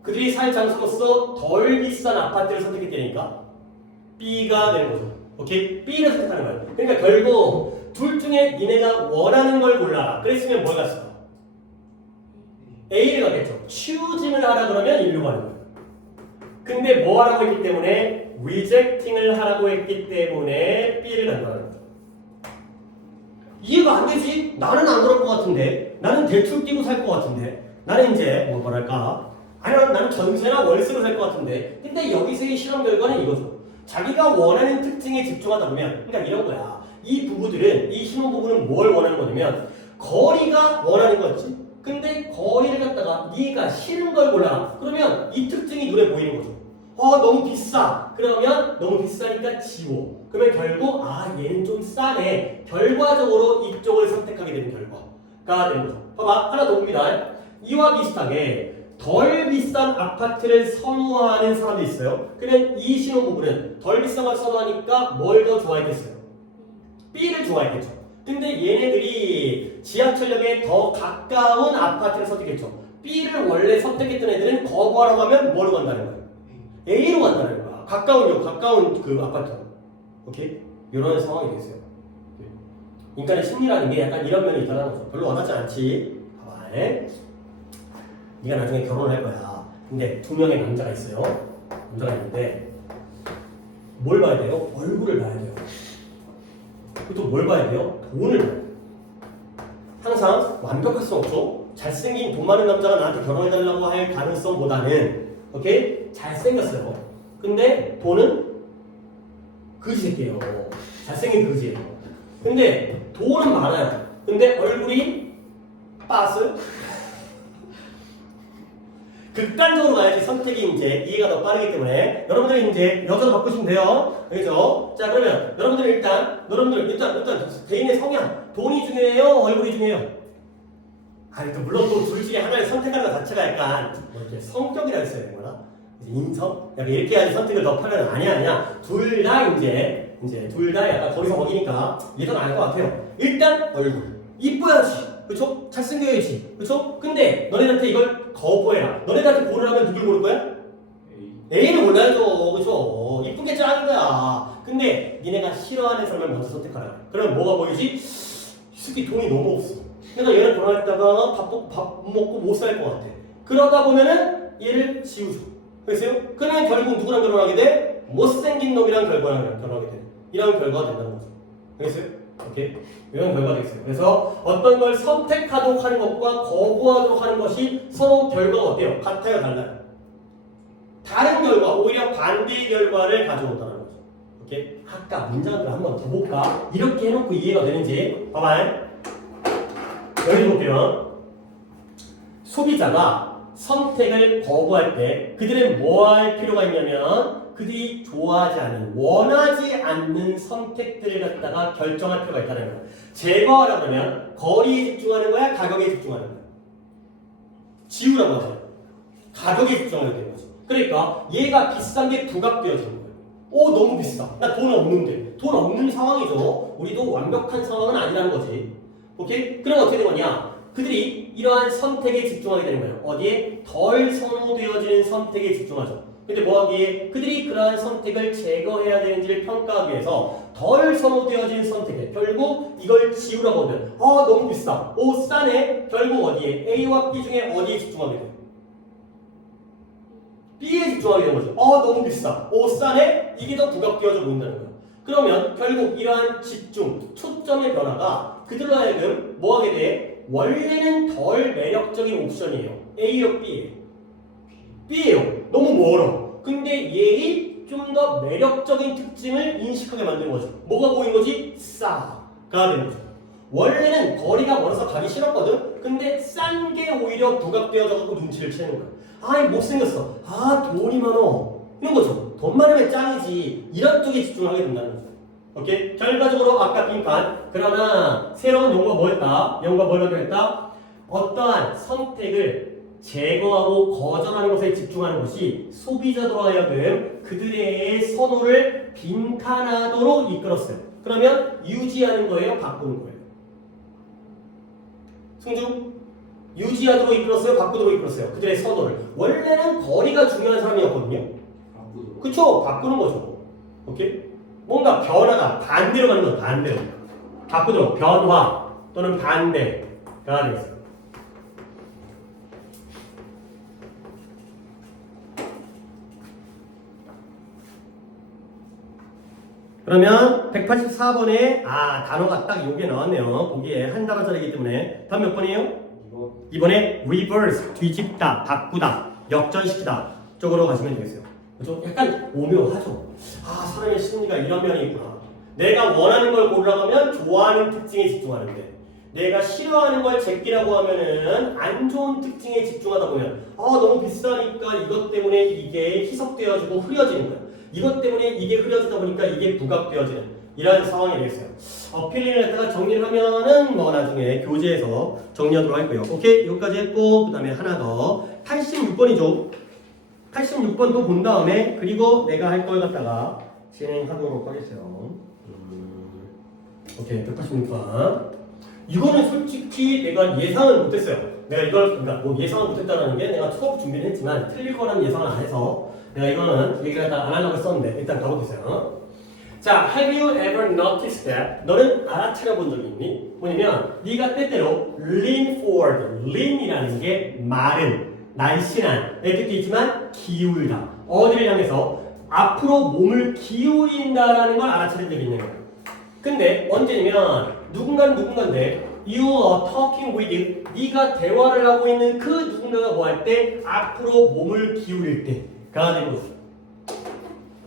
그들이 살 장소로서 덜 비싼 아파트를 선택했다니까 B가 되는 거죠. 오케이? B를 선택하는 거예요. 그러니까 결국 둘 중에 니네가 원하는 걸 골라라. 그랬으면 뭘 갔어? A를 가겠죠. 추징을 하라 그러면 일로 가는 거예요. 근데 뭐 하라고 했기 때문에? rejecting을 하라고 했기 때문에 B를 간다는 거죠. 이해가 안 되지? 나는 안 그럴 것 같은데. 나는 대출 끼고 살 것 같은데. 나는 이제 뭐랄까? 나는 전세나 월세로 살 것 같은데. 근데 여기서의 실험 결과는 이거죠. 자기가 원하는 특징에 집중하다 보면, 그러니까 이런 거야. 이 부부들은, 이 신혼부부는 뭘 원하는 거냐면, 거리가 원하는 거지. 근데 거리를 갖다가 네가 싫은 걸 골라. 그러면 이 특징이 눈에 보이는 거죠. 너무 비싸. 그러면 너무 비싸니까 지워. 그러면 결국, 얘는 좀 싸네. 결과적으로 이쪽을 선택하게 되는 결과가 되는 거죠. 봐봐. 하나 더 봅니다. 이와 비슷하게, 덜 비싼 아파트를 선호하는 사람도 있어요. 그러면 이 신혼부부는 덜 비싼 걸 선호하니까 뭘 더 좋아했겠어요? B를 좋아했겠죠. 근데 얘네들이 지하철역에 더 가까운 아파트를 선택했죠. B를 원래 선택했던 애들은 거부하라고 하면 뭐로 간다는 거예요? A로 간다는 거야. 가까운 그 아파트. 오케이? 이런 상황이 됐어요. 인간의 심리라는 게 약간 이런 면이 있다는 거죠. 별로 와닿지 않지? 봐봐. 네가 나중에 결혼을 할 거야. 근데 2명의 남자가 있어요. 남자가 있는데 뭘 봐야 돼요? 얼굴을 봐야 돼요. 또 뭘 봐야 돼요? 돈을 봐야 돼요. 항상 완벽할 수 없죠. 잘생긴 돈 많은 남자가 나한테 결혼해달라고 할 가능성보다는 오케이? 잘생겼어요. 근데 돈은 거지 새끼예요. 잘생긴 거지예요. 근데 돈은 많아요. 근데 얼굴이 빠스 극단적으로 가야지 선택이 이제 이해가 더 빠르기 때문에 여러분들이 이제 여자로 바꾸시면 돼요. 그렇죠? 자, 그러면 여러분들은 일단 개인의 성향, 돈이 중요해요? 얼굴이 중요해요? 그러니까 물론 또 둘 중에 하나를 선택하는 것 자체가 약간 이렇게 성격이라 했어야 되는 거나 인성? 약간 이렇게 해야지 선택을 더 파면 아니야. 둘 다 이제 둘 다 약간 거기서 거기니까 이해가 나을 것 같아요. 일단 얼굴 이뻐야지. 그렇죠? 잘생겨야지. 그렇죠? 근데 너네한테 이걸 거부해라. 너네한테 고르라면 누굴 고를 거야? A를 골라야죠. 그렇죠? 이쁜 게 짱인 거야. 근데 니네가 싫어하는 사람을 먼저 선택하라. 그럼 뭐가 보이지? 이 새끼 돈이 너무 없어. 그러니까 얘를 결혼했다가 밥 먹고 못 살 것 같아. 그러다 보면은 얘를 지우죠. 그랬어요? 그러면 결국 누구랑 결혼하게 돼? 못생긴 놈이랑 결혼하게 돼. 이런 결과가 된다는 거죠. 알겠어요? 오케이? 이런 결과가 있어요. 그래서 어떤 걸 선택하도록 하는 것과 거부하도록 하는 것이 서로 결과가 어때요? 같아요? 달라요? 다른 결과, 오히려 반대의 결과를 가져온다는 거죠. 오케이? 아까 문장들을 한 번 더 볼까? 이렇게 해놓고 이해가 되는지 봐봐요. 여기 볼게요. 소비자가 선택을 거부할 때 그들은 뭐 할 필요가 있냐면 그들이 좋아하지 않는, 원하지 않는 선택들을 갖다가 결정할 필요가 있다는 거예요. 제거하라고 하면 거리에 집중하는 거야? 가격에 집중하는 거야? 지우라고 하죠. 가격에 집중하게 되는 거죠. 그러니까 얘가 비싼 게 부각되어지는 거예요. 너무 비싸. 나 돈 없는데. 돈 없는 상황이죠. 우리도 완벽한 상황은 아니라는 거지. 오케이? 그럼 어떻게 되는 거냐? 그들이 이러한 선택에 집중하게 되는 거예요. 어디에? 덜 선호되어지는 선택에 집중하죠. 근데 뭐하기에 그들이 그러한 선택을 제거해야 되는지를 평가하기 위해서 덜 선호되어진 선택에 결국 이걸 지우라고 하면 너무 비싸. 싸네. 결국 어디에? A와 B 중에 어디에 집중하게 돼? B에 집중하게 되는 거죠. 너무 비싸. 싸네. 이게 더 부각되어져 보인다는 거야. 그러면 결국 이러한 집중, 초점의 변화가 그들로 하여금 뭐하게 돼? 원래는 덜 매력적인 옵션이에요. A요, B예요? B예요. 너무 멀어. 근데 얘의 좀 더 매력적인 특징을 인식하게 만드는 거죠. 뭐가 보인 거지? 싸가 되는 거죠. 원래는 거리가 멀어서 가기 싫었거든? 근데 싼 게 오히려 부각되어져서 눈치를 채는 거야. 못생겼어. 돈이 많어. 이런 거죠. 돈 많으면 짱이지. 이런 쪽에 집중하게 된다는 거죠. 오케이? 결과적으로 아까 빈칸. 그러나 새로운 용어가 뭐였다? 용어가 뭐라고 했다? 어떠한 선택을 제거하고 거절하는 것에 집중하는 것이 소비자들로 하여금 그들의 선호를 빈칸하도록 이끌었어요. 그러면 유지하는 거예요? 바꾸는 거예요? 승주? 유지하도록 이끌었어요? 바꾸도록 이끌었어요? 그들의 선호를. 원래는 거리가 중요한 사람이었거든요. 그쵸? 바꾸는 거죠. 오케이? 뭔가 변화가 반대로 가는 거죠. 반대로. 바꾸도록. 변화 또는 반대가 되겠어요. 그러면 184번에 단어가 딱 요게 나왔네요. 거기에 한 단어짜리이기 때문에 다음 몇 번이에요? 이번에 reverse 뒤집다, 바꾸다, 역전시키다 쪽으로 가시면 되겠어요. 그렇죠? 약간 오묘하죠. 사람의 심리가 이런 면이 있구나. 내가 원하는 걸 골라가면 좋아하는 특징에 집중하는데 내가 싫어하는 걸 제끼라고 하면은 안 좋은 특징에 집중하다 보면 너무 비싸니까 이것 때문에 이게 희석되어지고 흐려지는 거야. 이것 때문에 이게 흐려지다 보니까 이게 부각되어지는 이런 상황이 되겠어요. 필링을 갖다가 정리를 하면은 나중에 교재에서 정리하도록 할 거예요. 오케이, 여기까지 했고 그 다음에 하나 더 86번이죠. 86번도 본 다음에 그리고 내가 할 걸 갖다가 진행하도록 하겠어요. 오케이, 186번. 이거는 솔직히 내가 예상을 못했어요. 내가 이걸 예상을 못했다는 게 내가 수업 준비를 했지만 틀릴 거라는 예상을 안 해서 내가 이거는 얘기를 다 안 하려고 했었는데 일단 가보겠어요. 자, have you ever noticed that? 너는 알아차려 본 적이 있니? 뭐냐면 네가 때때로 lean forward, lean이라는 게 마른, 날씬한 이렇게 뜻도 있지만 기울다. 어디를 향해서 앞으로 몸을 기울인다라는 걸 알아차린 적이 있는 거예요. 근데 언제냐면 누군가인데 you are talking with 네가 대화를 하고 있는 그 누군가가 뭐 할 때 앞으로 몸을 기울일 때가 되고 있어요.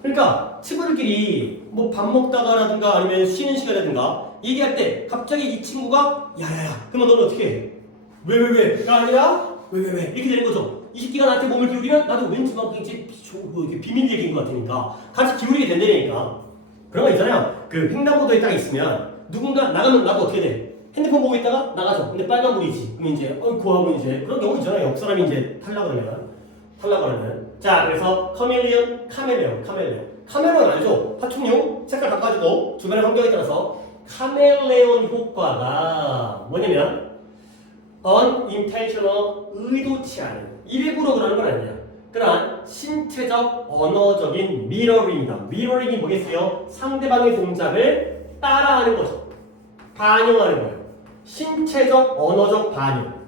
그러니까 친구들끼리 뭐 밥 먹다가라든가 아니면 쉬는 시간이라든가 얘기할 때 갑자기 이 친구가 야야야 그러면 너는 어떻게 해? 왜가 아니라 왜 이렇게 되는 거죠. 이 새끼가 나한테 몸을 기울이면 나도 왠지 막 이제 비밀 얘기인 것 같으니까 같이 기울이게 된다니까. 그런 거 있잖아요. 그 횡단보도에 딱 있으면 누군가 나가면 나도 어떻게 돼? 핸드폰 보고 있다가 나가죠. 근데 빨간불이지. 그럼 이제 하고 이제 그런 경우 있잖아요. 옆 사람이 이제 탈락을 하면. 자, 그래서 카멜레온 아니죠. 파충류 색깔 바꿔주고 주변의 환경에 따라서 카멜레온 효과가 뭐냐면 unintentional 의도치 않은 일부러 그러는 건 아니야. 그러한 신체적 언어적인 미러링이다. 미러링이 뭐겠어요? 상대방의 동작을 따라하는 거죠. 반영하는 거예요. 신체적 언어적 반영.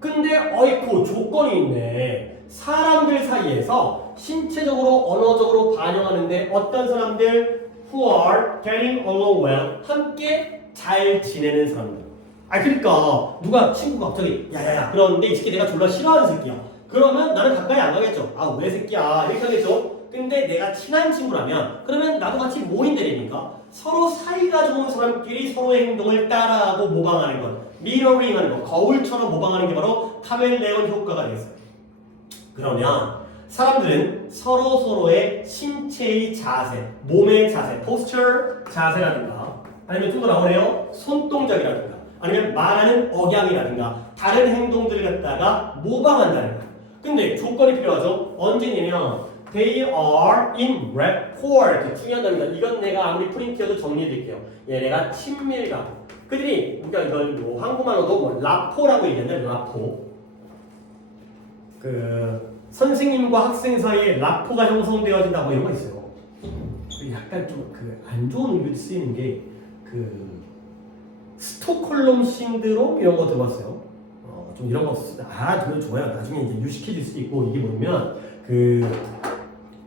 근데 어이쿠 조건이 있네. 사람들 사이에서 신체적으로 언어적으로 반영하는데 어떤 사람들 who are getting along well 함께 잘 지내는 사람들. 그러니까 누가 친구가 갑자기 야야야 그러는데 이 새끼 내가 졸라 싫어하는 새끼야. 그러면 나는 가까이 안 가겠죠. 왜 새끼야 이렇게 하겠죠. 근데 내가 친한 친구라면 그러면 나도 같이 모인다니까. 서로 사이가 좋은 사람끼리 서로의 행동을 따라하고 모방하는 것, 미러링하는 것, 거울처럼 모방하는 게 바로 카멜레온 효과가 되겠어요. 그러면 사람들은 서로의 신체의 자세, 몸의 자세, posture 자세라든가 아니면 좀 더 나오네요. 손동작이라든가 아니면 말하는 억양이라든가 다른 행동들을 갖다가 모방한다는 거예요. 근데 조건이 필요하죠. 언제냐면 they are in rapport. 중요하답니다. 이건 내가 아무리 프린트해도 정리해드릴게요. 얘네가 친밀감. 그들이 우리가 이걸 한국말로도 라포라고 얘기하는데 라포. 그 선생님과 학생 사이에 라포가 형성되어진다 뭐 이런 거 있어요. 약간 좀 그 안 좋은 의미로 쓰이는 게 그 스톡홀름 신드롬 이런 거 들어봤어요. 좀 이런 거 들으면 좋아요. 나중에 이제 유식해질 수도 있고 이게 뭐냐면 그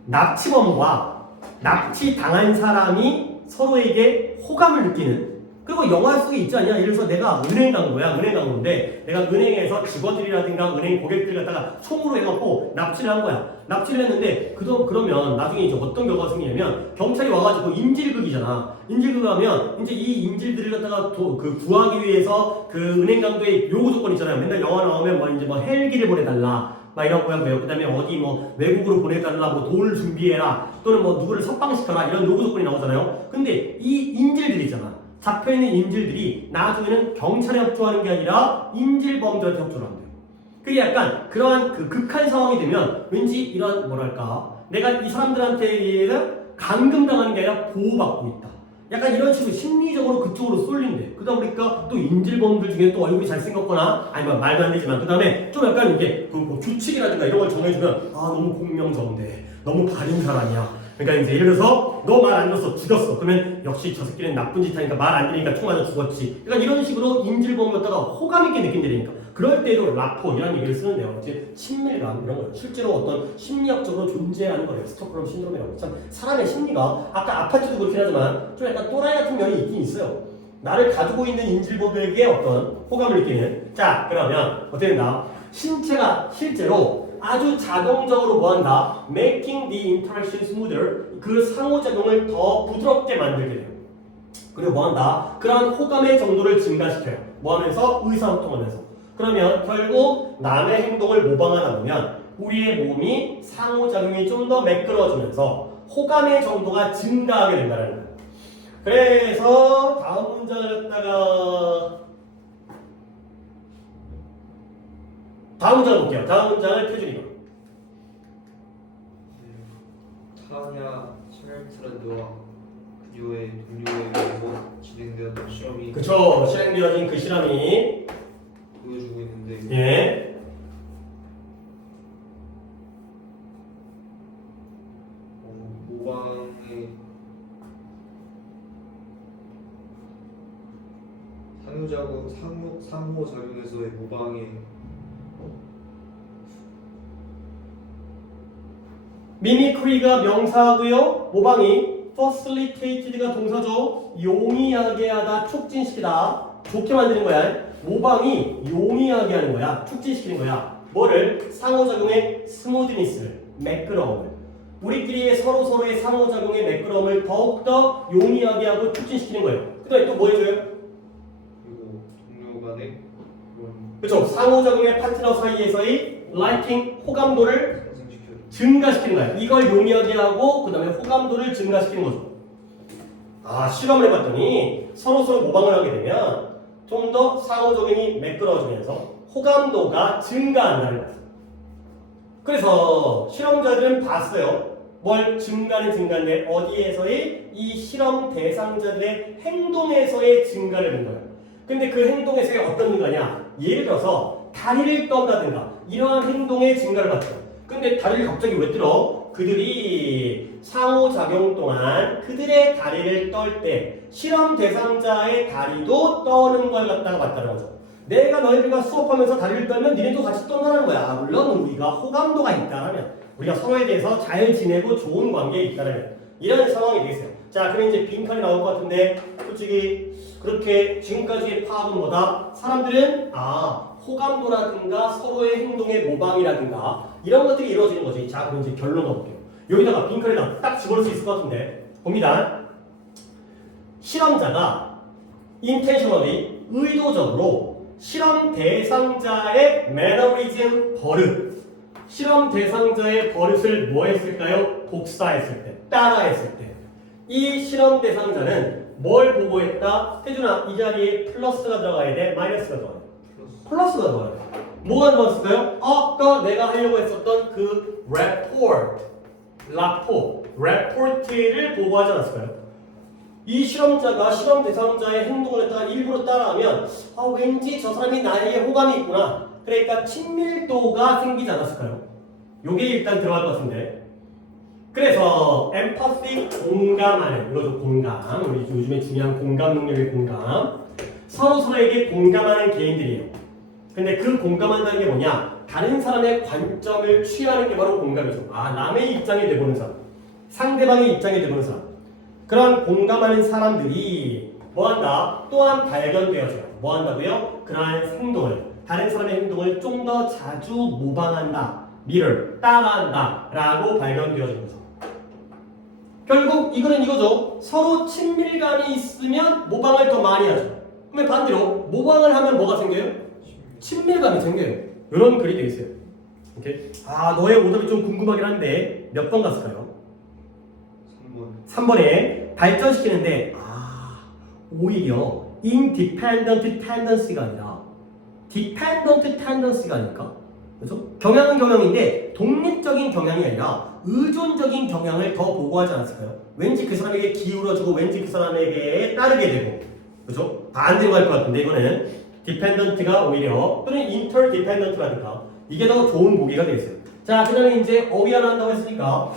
납치범과 납치 당한 사람이 서로에게 호감을 느끼는 그리고 영화 속에 있지 않냐? 예를 들어서 내가 은행 간 거야. 은행 간 건데 내가 은행에서 직원들이라든가 은행 고객들 갖다가 총으로 해갖고 납치를 한 거야. 납치를 했는데 그러면 나중에 이제 어떤 결과가 생기냐면 경찰이 와가지고 인질극이잖아. 인질극하면 이제 이 인질들을 갖다가 구하기 위해서 그 은행 강도의 요구 조건 있잖아요. 맨날 영화 나오면 뭐 이제 뭐 헬기를 보내달라. 막 이런 거야 뭐예요. 그다음에 어디 뭐 외국으로 보내달라, 뭐 돈을 준비해라, 또는 뭐 누구를 석방시켜라 이런 요구 조건이 나오잖아요. 근데 이 인질들 있잖아. 잡혀있는 인질들이 나중에는 경찰에 협조하는 게 아니라 인질범들한테 협조를 한대요. 그게 약간 그러한 그 극한 상황이 되면 왠지 이런 뭐랄까 내가 이 사람들한테 감금당하는 게 아니라 보호받고 있다. 약간 이런 식으로 심리적으로 그쪽으로 쏠린대. 그러다 보니까 또 인질범들 중에 또 얼굴이 잘생겼거나 아니면 말도 안 되지만 그 다음에 좀 약간 이게 뭐 규칙이라든가 이런 걸 정해주면 너무 공명정대, 너무 바른 사람이야. 그러니까 이제 예를 들어서 너 말 안 들었어 죽였어. 그러면 역시 저 새끼는 나쁜 짓 하니까 말 안 들으니까 총 맞아 죽었지. 그러니까 이런 식으로 인질범 갖다가 호감 있게 느낀다니까. 그럴 때도 라포 이라는 얘기를 쓰는데요. 이제 친밀감 이런 거 실제로 어떤 심리학적으로 존재하는 거예요. 스톡홀름 신드롬이라고. 참 사람의 심리가 아까 아파트도 그렇긴 하지만 좀 약간 또라이 같은 면이 있긴 있어요. 나를 가지고 있는 인질범에게 어떤 호감을 느끼는. 자 그러면 어떻게 된다? 신체가 실제로 아주 자동적으로 뭐한다? Making the interaction smoother. 그 상호작용을 더 부드럽게 만들게 돼요. 그리고 뭐한다? 그러한 호감의 정도를 증가시켜요. 뭐하면서? 의사소통하면서. 그러면 결국 남의 행동을 모방하다 보면 우리의 몸이 상호작용이 좀 더 매끄러워지면서 호감의 정도가 증가하게 된다는 거예요. 그래서 다음 문장을 갖다가 다음 문장을 볼게요. 다음 문장을 표준이가. 타냐 샤를트란드와 그녀의 동료에 의해서 진행되었던 실험이 그쵸. 실행되어진 그 실험이 보여주고 있는데 예. 모방의 상호작용에서의 모방의 미미크리가 명사하고요. 모방이 facilitated가 동사죠. 용이하게 하다, 촉진시키다. 좋게 만드는 거야. 모방이 용이하게 하는 거야. 촉진시키는 거야. 뭐를? 상호작용의 스무드니스를, 매끄러움을. 우리끼리의 서로서로의 상호작용의 매끄러움을 더욱더 용이하게 하고 촉진시키는 거예요. 그 다음에 또 뭐 해줘요? 그리고 동료 간의 그런 그렇죠. 상호작용의 파트너 사이에서의 라이팅, 호감도를 상승시켜요. 증가시키는 거야. 이걸 용이하게 하고 그 다음에 호감도를 증가시키는 거죠. 실험을 해봤더니 서로서로 모방을 하게 되면 좀 더 상호작용이 매끄러워지면서 호감도가 증가한다는 거예요. 그래서 실험자들은 봤어요. 뭘 증가는 증가인데 어디에서의? 이 실험 대상자들의 행동에서의 증가를 본 거예요. 근데 그 행동에서의 어떤 증가냐? 예를 들어서 다리를 떤다든가 이러한 행동의 증가를 봤죠. 근데 다리를 갑자기 왜 들어? 그들이 상호작용 동안 그들의 다리를 떨 때 실험 대상자의 다리도 떠는 걸 갖다가 봤다는 거죠. 내가 너희들과 수업하면서 다리를 떨면 니네도 같이 떤다는 거야. 물론 우리가 호감도가 있다면 우리가 서로에 대해서 잘 지내고 좋은 관계에 있다면 이런 상황이 되겠어요. 자, 그럼 이제 빈칸이 나올 것 같은데 솔직히 그렇게 지금까지의 파악은 뭐다? 사람들은 호감도라든가 서로의 행동의 모방이라든가 이런 것들이 이루어지는 거지. 자, 그럼 이제 결론 가볼게요. 여기다가 빈칸에다 딱 집어넣을 수 있을 것 같은데 봅니다. 실험자가 intentionally 의도적으로 실험 대상자의 mannerism 버릇, 실험 대상자의 버릇을 뭐 했을까요? 복사했을 때, 따라했을 때. 이 실험 대상자는 뭘 보고했다? 태준아, 이 자리에 플러스가 들어가야 돼? 마이너스가 들어가야 돼? 플러스가 들어가야 돼. 뭐가 들어갔을까요? 아까 내가 하려고 했었던 그 report를 보고하지 않았을까요? 이 실험자가 실험 대상자의 행동을 일부러 따라하면 왠지 저 사람이 나에게 호감이 있구나. 그러니까 친밀도가 생기지 않았을까요? 요게 일단 들어갈 것 같은데. 그래서 empathy 공감하는 이것도 공감 우리 요즘에 중요한 공감 능력의 공감 서로에게 공감하는 개인들이에요. 근데 그 공감한다는 게 뭐냐? 다른 사람의 관점을 취하는 게 바로 공감이죠. 아 남의 입장이 돼보는 사람 상대방의 입장이 돼보는 사람 그런 공감하는 사람들이 뭐한다? 또한 발견되어져요. 뭐한다고요? 그러한 행동을 다른 사람의 행동을 좀 더 자주 모방한다 mirror, 따라한다 라고 발견되어지는 거죠. 결국 이거는 이거죠. 서로 친밀감이 있으면 모방을 더 많이 하죠. 그러면 반대로 모방을 하면 뭐가 생겨요? 친밀감이 생겨요. 이런 글이 되어 있어요. 오케이? 아 너의 오답이 좀 궁금하긴 한데 몇 번 갔을까요? 3번. 3번에 발전시키는데 오히려 independent tendency가 아니라 dependent tendency가 아닐까? 그렇죠? 경향은 경향인데 독립적인 경향이 아니라 의존적인 경향을 더 보고하지 않았을까요? 왠지 그 사람에게 기울어지고 왠지 그 사람에게 따르게 되고 그렇죠? 반대로 갈 것 같은데 이거는 dependent가 오히려 또는 interdependent라니까 이게 더 좋은 보기가 되겠어요. 자, 그 다음에 이제 어휘하나 한다고 했으니까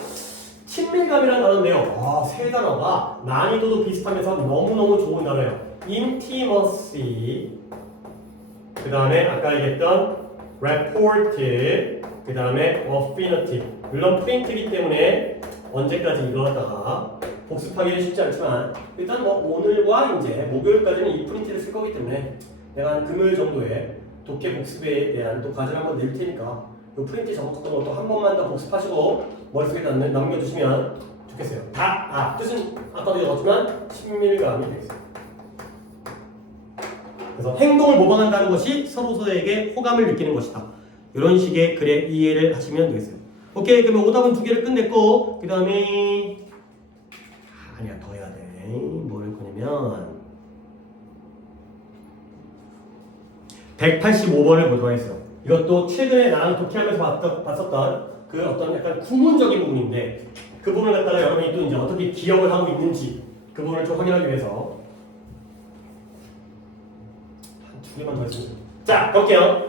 친밀감이라는 단어인데요. 세 단어가 난이도도 비슷하면서 너무너무 좋은 단어예요. intimacy 그 다음에 아까 얘기했던 rapport 그 다음에 affinity 물론 프린트이기 때문에 언제까지 이거 갖다가 복습하기는 쉽지 않지만 일단 뭐 오늘과 이제 목요일까지는 이 프린트를 쓸 거기 때문에 내가 한 금요일 정도에 독해 복습에 대한 또 과제를 한번 낼 테니까 이 프린트 적었던 것도 한 번만 더 복습하시고 머릿속에 남겨두시면 좋겠어요. 뜻은 아까도 적었지만 친밀감이 되겠어요. 그래서 행동을 모방한다는 것이 서로에게 호감을 느끼는 것이다. 이런 식의 글의 이해를 하시면 되겠어요. 오케이, 그러면 오답은 2개를 끝냈고 그 다음에 아니야 더 해야 돼. 뭘 할 거냐면 185번을 보도록 하겠어요. 이것도 최근에 나랑 독해하면서 봤었던 그 어떤 약간 구문적인 부분인데 그 부분을 갖다가 여러분이 또 이제 어떻게 기억을 하고 있는지 그 부분을 좀 확인하기 위해서 한 2개만 더 했습니다. 자, 볼게요.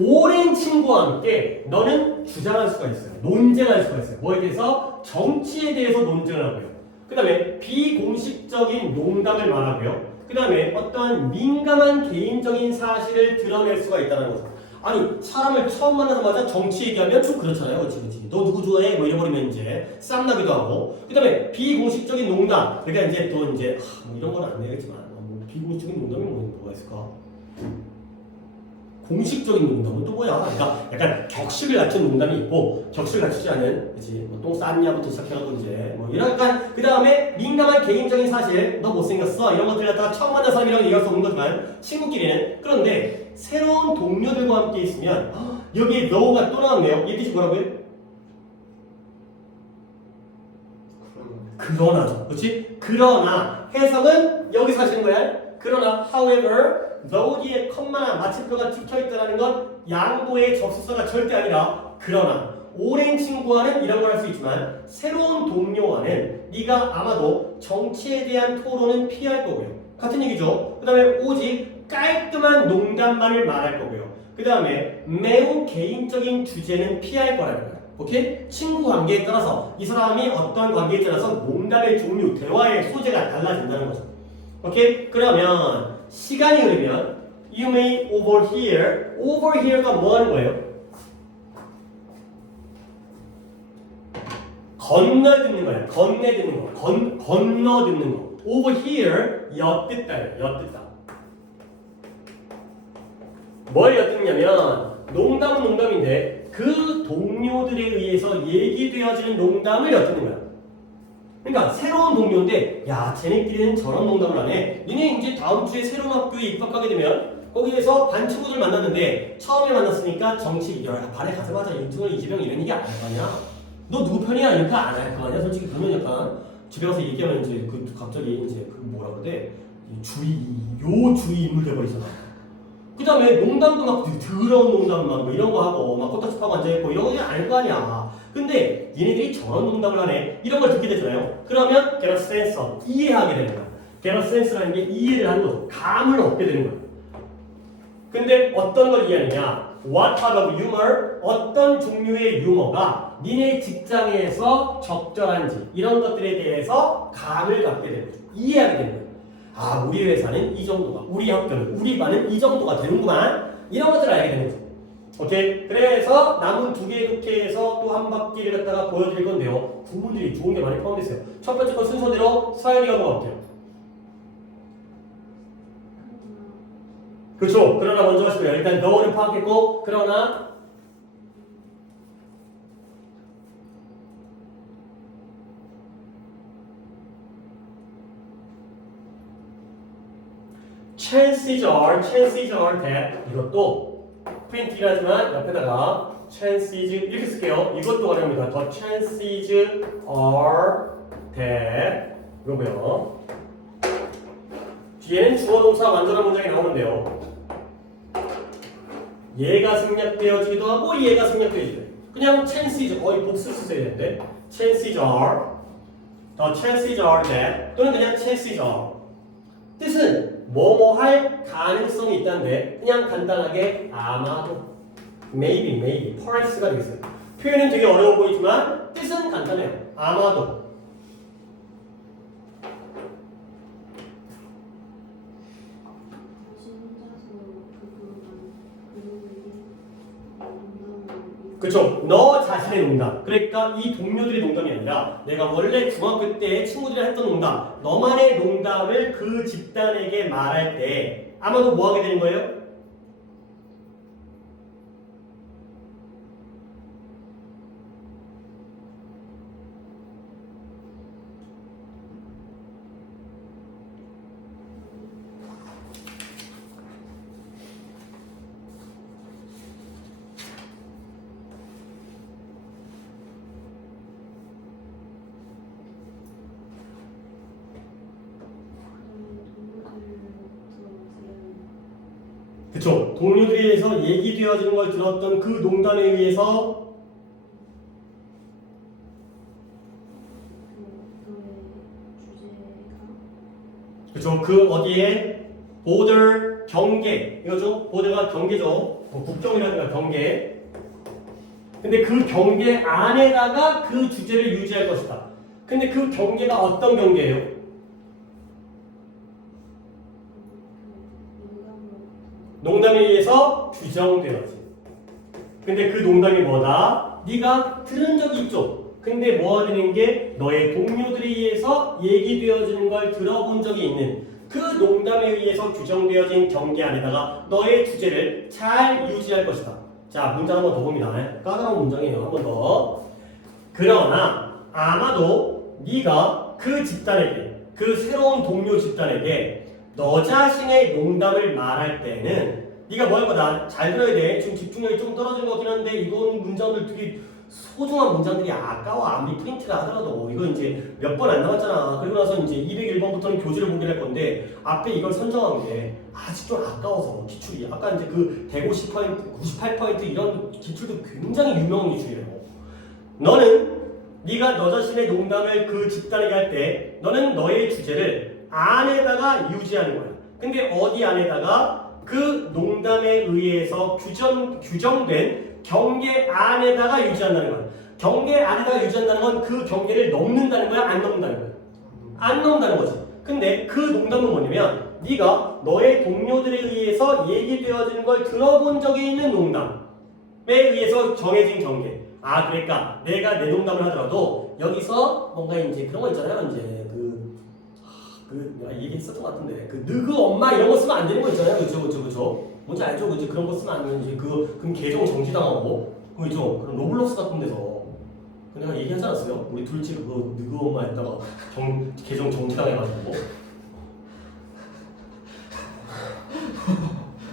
오랜 친구와 함께 너는 주장할 수가 있어요. 논쟁할 수가 있어요. 뭐에 대해서? 정치에 대해서 논쟁을 하고요. 그 다음에 비공식적인 농담을 말하고요. 그 다음에 어떠한 민감한 개인적인 사실을 드러낼 수가 있다는 거죠. 아니 사람을 처음 만나자마자 정치 얘기하면 좀 그렇잖아요. 그치? 너 누구 좋아해? 뭐 이래버리면 이제 쌈나기도 하고 그 다음에 비공식적인 농담 그러니까 이제 또 이제 뭐 이런 건 안 되겠지만 뭐 비공식적인 농담이 뭐가 있을까? 공식적인 농담은 또 뭐야? 그러니까 약간 격식을 갖춘 농담이 있고 격식을 갖추지 않은 그치? 뭐 똥 쌌냐부터 시작해가지고 이제 뭐 이런 약간 그 다음에 민감한 개인적인 사실 너 못생겼어 이런 것들 갖다가 처음 만난 사람이랑 얘기할 수 없는 거지만 친구끼리는 그런데 새로운 동료들과 함께 있으면 여기에 너가 또 나왔네요. 이 뜻이 뭐라고요? 그러나죠. 그렇지? 그러나 해석은 여기서 하시는 거야. 그러나 however though 뒤에 컴마나 마침표가 찍혀있다는 건 양보의 접수사가 절대 아니라 그러나 오랜 친구와는 이런 걸 할 수 있지만 새로운 동료와는 네가 아마도 정치에 대한 토론은 피할 거고요. 같은 얘기죠. 그 다음에 오직 깔끔한 농담만을 말할 거고요. 그 다음에 매우 개인적인 주제는 피할 거라는 거예요. 오케이? 친구 관계에 따라서 이 사람이 어떤 관계에 따라서 농담의 종류, 대화의 소재가 달라진다는 거죠. 오케이? 그러면 시간이 흐르면 you may overhear. overhear가 뭐 하는 거예요? 건너듣는 거예요. 건네듣는 거. 건너듣는 거. overhear 엿듣다예요. 엿듣다. 뭘 엿듣냐면 농담은 농담인데 그 동료들에 의해서 얘기되어지는 농담을 엿듣는 거야. 그러니까 새로운 동료인데 야 쟤네끼리는 저런 농담을 하네. 니네 이제 다음 주에 새로운 학교에 입학하게 되면 거기에서 반 친구들 만났는데 처음에 만났으니까 정치 야 반에 가자마자 윤석열 이재명 이런 얘기 안 할 거 아니야. 너 누구 편이야? 이렇게 안 할 거 아니야. 솔직히 그러면 약간 집에 가서 얘기하면 이제 그 갑자기 이제 그 뭐라 그래 요 주의 인물 돼버리잖아. 그 다음에 농담도 막 더러운 농담 막 이런 거 하고 막 코딱지 파고 앉아있고 이런 거 그냥 알 거 아니야. 근데 얘네들이 저런 농담을 하네. 이런 걸 듣게 되잖아요. 그러면 get a sense of 이해하게 되는 거야. get a sense라는 게 이해를 하는 거죠. 감을 얻게 되는 거야. 근데 어떤 걸 이해하느냐? what type of humor, 어떤 종류의 유머가 니네 직장에서 적절한지 이런 것들에 대해서 감을 갖게 되는 거죠. 이해하게 되는 거예요. 아, 우리 회사는 이 정도가, 우리 학교는, 우리 반은 이 정도가 되는구만. 이런 것들을 알게 되는 거죠. 오케이? 그래서 남은 두 개의 독해에서 또 한 바퀴를 갖다가 보여드릴 건데요. 부분들이 좋은 게 많이 포함되어 있어요. 첫 번째 거 순서대로 서연이가 넘어갈게요. 그렇죠. 그러나 먼저 하시고요. 일단 너를 파악했고, 그러나 chances are that 이것도 프린트긴 하지만 옆에다가 chances 이렇게 쓸게요. 이것도 가능합니다. The chances are that 이거고요. 뒤에는 주어 동사 완전한 문장이 나오는데요. 얘가 생략되어지기도 하고 얘가 생략되어지기도 해요. 그냥 chances 거의 복수 쓰셔야 되는데 chances are the chances are that 또는 그냥 chances are 뜻은 뭐뭐 할 가능성이 있다는데 그냥 간단하게 아마도 maybe perhaps,가 되겠어요. 표현은 되게 어려워 보이지만 뜻은 간단해요. 아마도 그쵸. 너 자신의 농담. 그러니까 이 동료들의 농담이 아니라 내가 원래 중학교 때 친구들이랑 했던 농담, 너만의 농담을 그 집단에게 말할 때 아마도 뭐 하게 되는 거예요? 그쵸. 동료들에 의해서 얘기되어지는 걸 들었던 그 농담에 의해서 그쵸. 그 어디에 border 경계 이거죠. border가 경계죠. 뭐 국경이라든가 경계. 근데 그 경계 안에다가 그 주제를 유지할 것이다. 근데 그 경계가 어떤 경계예요? 농담에 의해서 규정되어지. 근데 그 농담이 뭐다? 네가 들은 적이 있죠. 근데 뭐 하는 게 너의 동료들에 의해서 얘기되어지는 걸 들어본 적이 있는 그 농담에 의해서 규정되어진 경계 안에다가 너의 주제를 잘 유지할 것이다. 자, 문장 한 번 더 봅니다. 까다로운 문장이에요. 한 번 더. 그러나 아마도 네가 그 집단에게, 그 새로운 동료 집단에게 너 자신의 농담을 말할 때는 네가 뭐 할 거다. 잘 들어야 돼. 지금 집중력이 좀 떨어진 것 같긴 한데 이건 문장들 되게 소중한 문장들이 아까워. 아무리 프린트가 하더라도 이거 이제 몇 번 안 남았잖아. 그리고 나서 이제 201번부터는 교재를 보기로 할 건데 앞에 이걸 선정한 게 아직 좀 아까워서 기출이 아까 이제 그 150%, 98% 이런 기출도 굉장히 유명한 기출이에요. 너는 네가 너 자신의 농담을 그 집단에게 할 때 너는 너의 주제를 안에다가 유지하는 거야. 근데 어디 안에다가? 그 농담에 의해서 규정된 경계 안에다가 유지한다는 거야. 경계 안에다가 유지한다는 건 그 경계를 넘는다는 거야? 안 넘는다는 거야? 안 넘는다는 거지. 근데 그 농담은 뭐냐면 네가 너의 동료들에 의해서 얘기되어지는 걸 들어본 적이 있는 농담에 의해서 정해진 경계. 아, 그러니까 내가 내 농담을 하더라도 여기서 뭔가 이제 그런 거 있잖아요. 이제 내가 얘기했었던 것 같은데 너그 엄마 이런 거 쓰면 안 되는 거 있잖아요. 그죠? 뭔지 알죠? 그죠? 그런 거 쓰면 안 되는 이제 그럼 계정 정지당하고 그죠? 그럼 로블록스 같은 데서 내가 얘기하지 않았어요? 우리 둘째 너그 엄마 했다가 계정 정지당해가지고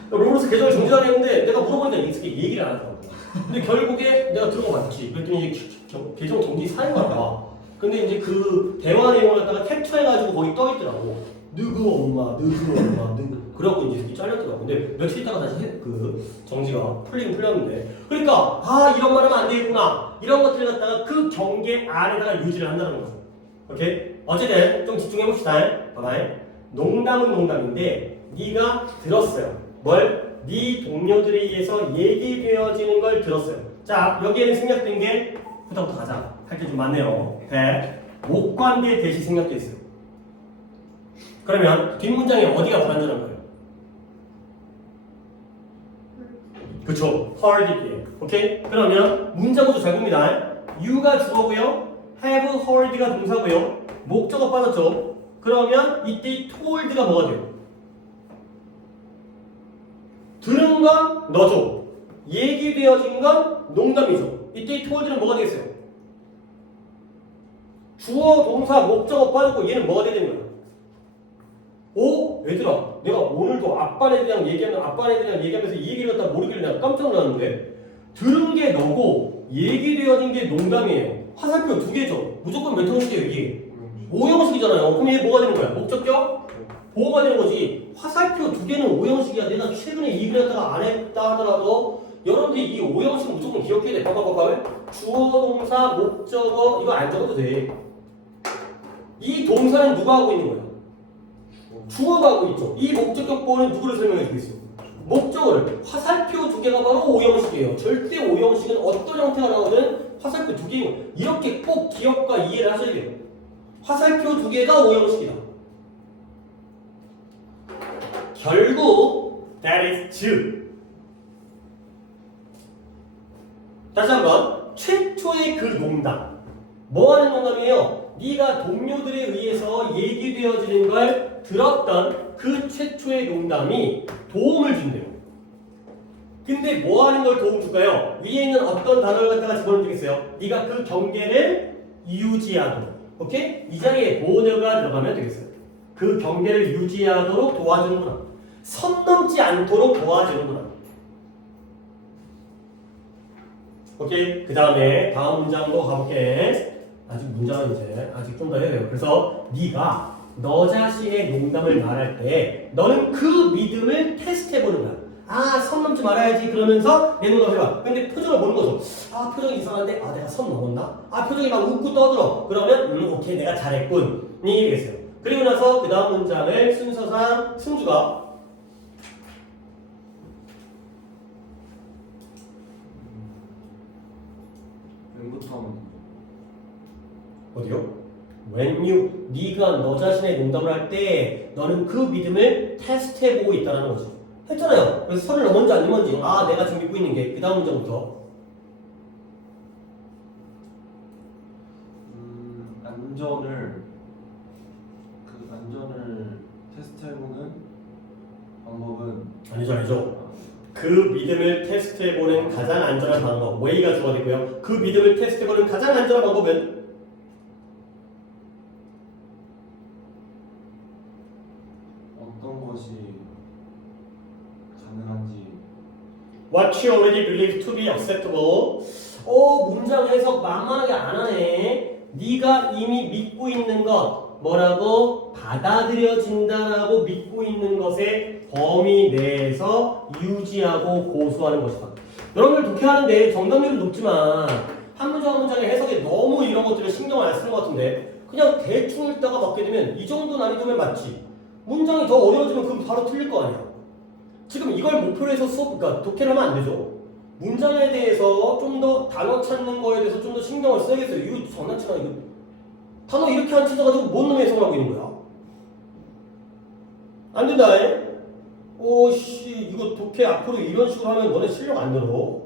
로블록스 계정 정지당했는데 내가 물어보니까 얘기를 안 하더라고. 근데 결국에 내가 들어가 봤지. 그랬더니 계정 정지 사인 거야. 근데 이제 그 대화 내용을 갖다가 캡처해가지고 거기 떠있더라고. 누구 엄마. 그래갖고 이제 잘렸더라고. 근데 며칠 있다가 다시 정지가 풀렸는데. 그러니까, 이런 말 하면 안 되겠구나. 이런 것들을 갖다가 그 경계 안에다가 유지를 한다는 거죠. 오케이? 어쨌든 좀 집중해봅시다. 봐봐. 농담은 농담인데, 네가 들었어요. 뭘? 네 동료들에 의해서 얘기되어지는 걸 들었어요. 자, 여기에는 생략된 게 부터부터 가자. 할 게 좀 많네요. 목관계 대시 생략돼 있어요. 그러면 뒷문장에 어디가 불완전한 거예요? 그쵸? heard이에요. 오케이? 그러면 문장 구조 잘 봅니다. you가 주어고요. have heard가 동사고요. 목적어 빠졌죠? 그러면 이때 told가 뭐가 돼요? 들은 건 너죠. 얘기되어진 건 농담이죠. 이때 told는 뭐가 되겠어요? 주어, 동사, 목적어 빠졌고 얘는 뭐가 되는 거야? 오? 얘들아, 내가 오늘도 아빠네들이랑 얘기하면서 이 얘기를 갖다 모르길래 내가 깜짝 놀랐는데 들은 게 너고 얘기되어진 게 농담이에요. 화살표 두 개죠. 무조건 몇 형식이에요 이게? 오형식이잖아요. 그럼 얘 뭐가 되는 거야? 목적격? 보호가 되는 거지. 화살표 두 개는 오형식이야. 내가 최근에 이 얘기를 갖다가 안 했다 하더라도 여러분들이 이 오형식 무조건 기억해야 돼. 봐봐. 주어, 동사, 목적어 이거 안 적어도 돼. 이 동사는 누가 하고 있는 거야? 주어가 하고 있죠. 이 목적격 보호는 누구를 설명해 주겠어요? 목적어를. 화살표 두 개가 바로 오형식이에요. 절대 오형식은 어떤 형태가 나오든 화살표 두 개고 이렇게 꼭 기억과 이해를 하셔야 돼요. 화살표 두 개가 오형식이다. 결국 that is 즉 다시 한번 최초의 그 농담 뭐 하는 농담이에요? 네가 동료들에 의해서 얘기되어지는 걸 들었던 그 최초의 농담이 도움을 준대요. 근데 뭐 하는 걸 도움 줄까요? 위에 있는 어떤 단어를 갖다가 집어넣으면 되겠어요? 네가 그 경계를 유지하도록. 오케이? 이 자리에 뭐가 들어가면 되겠어요. 그 경계를 유지하도록 도와주는구나. 선 넘지 않도록 도와주는구나. 오케이? 그 다음에 다음 문장도 가볼게. 아직 문장은 이제 아직 좀 더 해야 돼요. 그래서 네가 너 자신의 농담을 말할 때 너는 그 믿음을 테스트해보는 거야. 아, 선 넘지 말아야지 그러면서 내 농담을 해봐. 근데 표정을 보는 거죠. 아, 표정이 이상한데 아, 내가 선 넘었나? 아, 표정이 막 웃고 떠들어. 그러면 오케이, 내가 잘했군. 이 얘기겠어요. 그리고 나서 그 다음 문장을 순서상 승주가 왼부터 하면 어디요? When you, 네가 너 자신의 농담을 할 때 너는 그 믿음을 테스트해보고 있다는 거지. 했잖아요. 그래서 선을 넘었는지 안 넘었는지 아, 내가 지금 믿고 있는 게 그 다음 문장부터 안전을 테스트해보는 방법은 아니죠. 그 믿음을 테스트해보는 가장 안전한 방법 way가 주어가 되고요. 그 믿음을 테스트해보는 가장 안전한 방법은 어떤 것이 가능한지 What you already believe to be acceptable. 문장 해석 만만하게 안 하네. 네가 이미 믿고 있는 것 뭐라고 받아들여진다라고 믿고 있는 것의 범위 내에서 유지하고 고수하는 것이다. 여러분들 독해하는데 정답률은 높지만 한 문장 한 문장의 해석에 너무 이런 것들을 신경을 안 쓰는 것 같은데 그냥 대충 읽다가 맞게 되면 이 정도 난이도면 맞지. 문장이 더 어려워지면 그럼 바로 틀릴 거 아니야. 지금 이걸 목표로 해서 그러니까 독해를 하면 안 되죠. 문장에 대해서 좀 더 단어 찾는 거에 대해서 좀 더 신경을 써야겠어요. 이거 장난치나 이거. 단어 이렇게 안 찾아가지고 뭔 놈의 해석을 하고 있는 거야? 안 된다. 이거 독해 앞으로 이런 식으로 하면 너네 실력 안 늘어.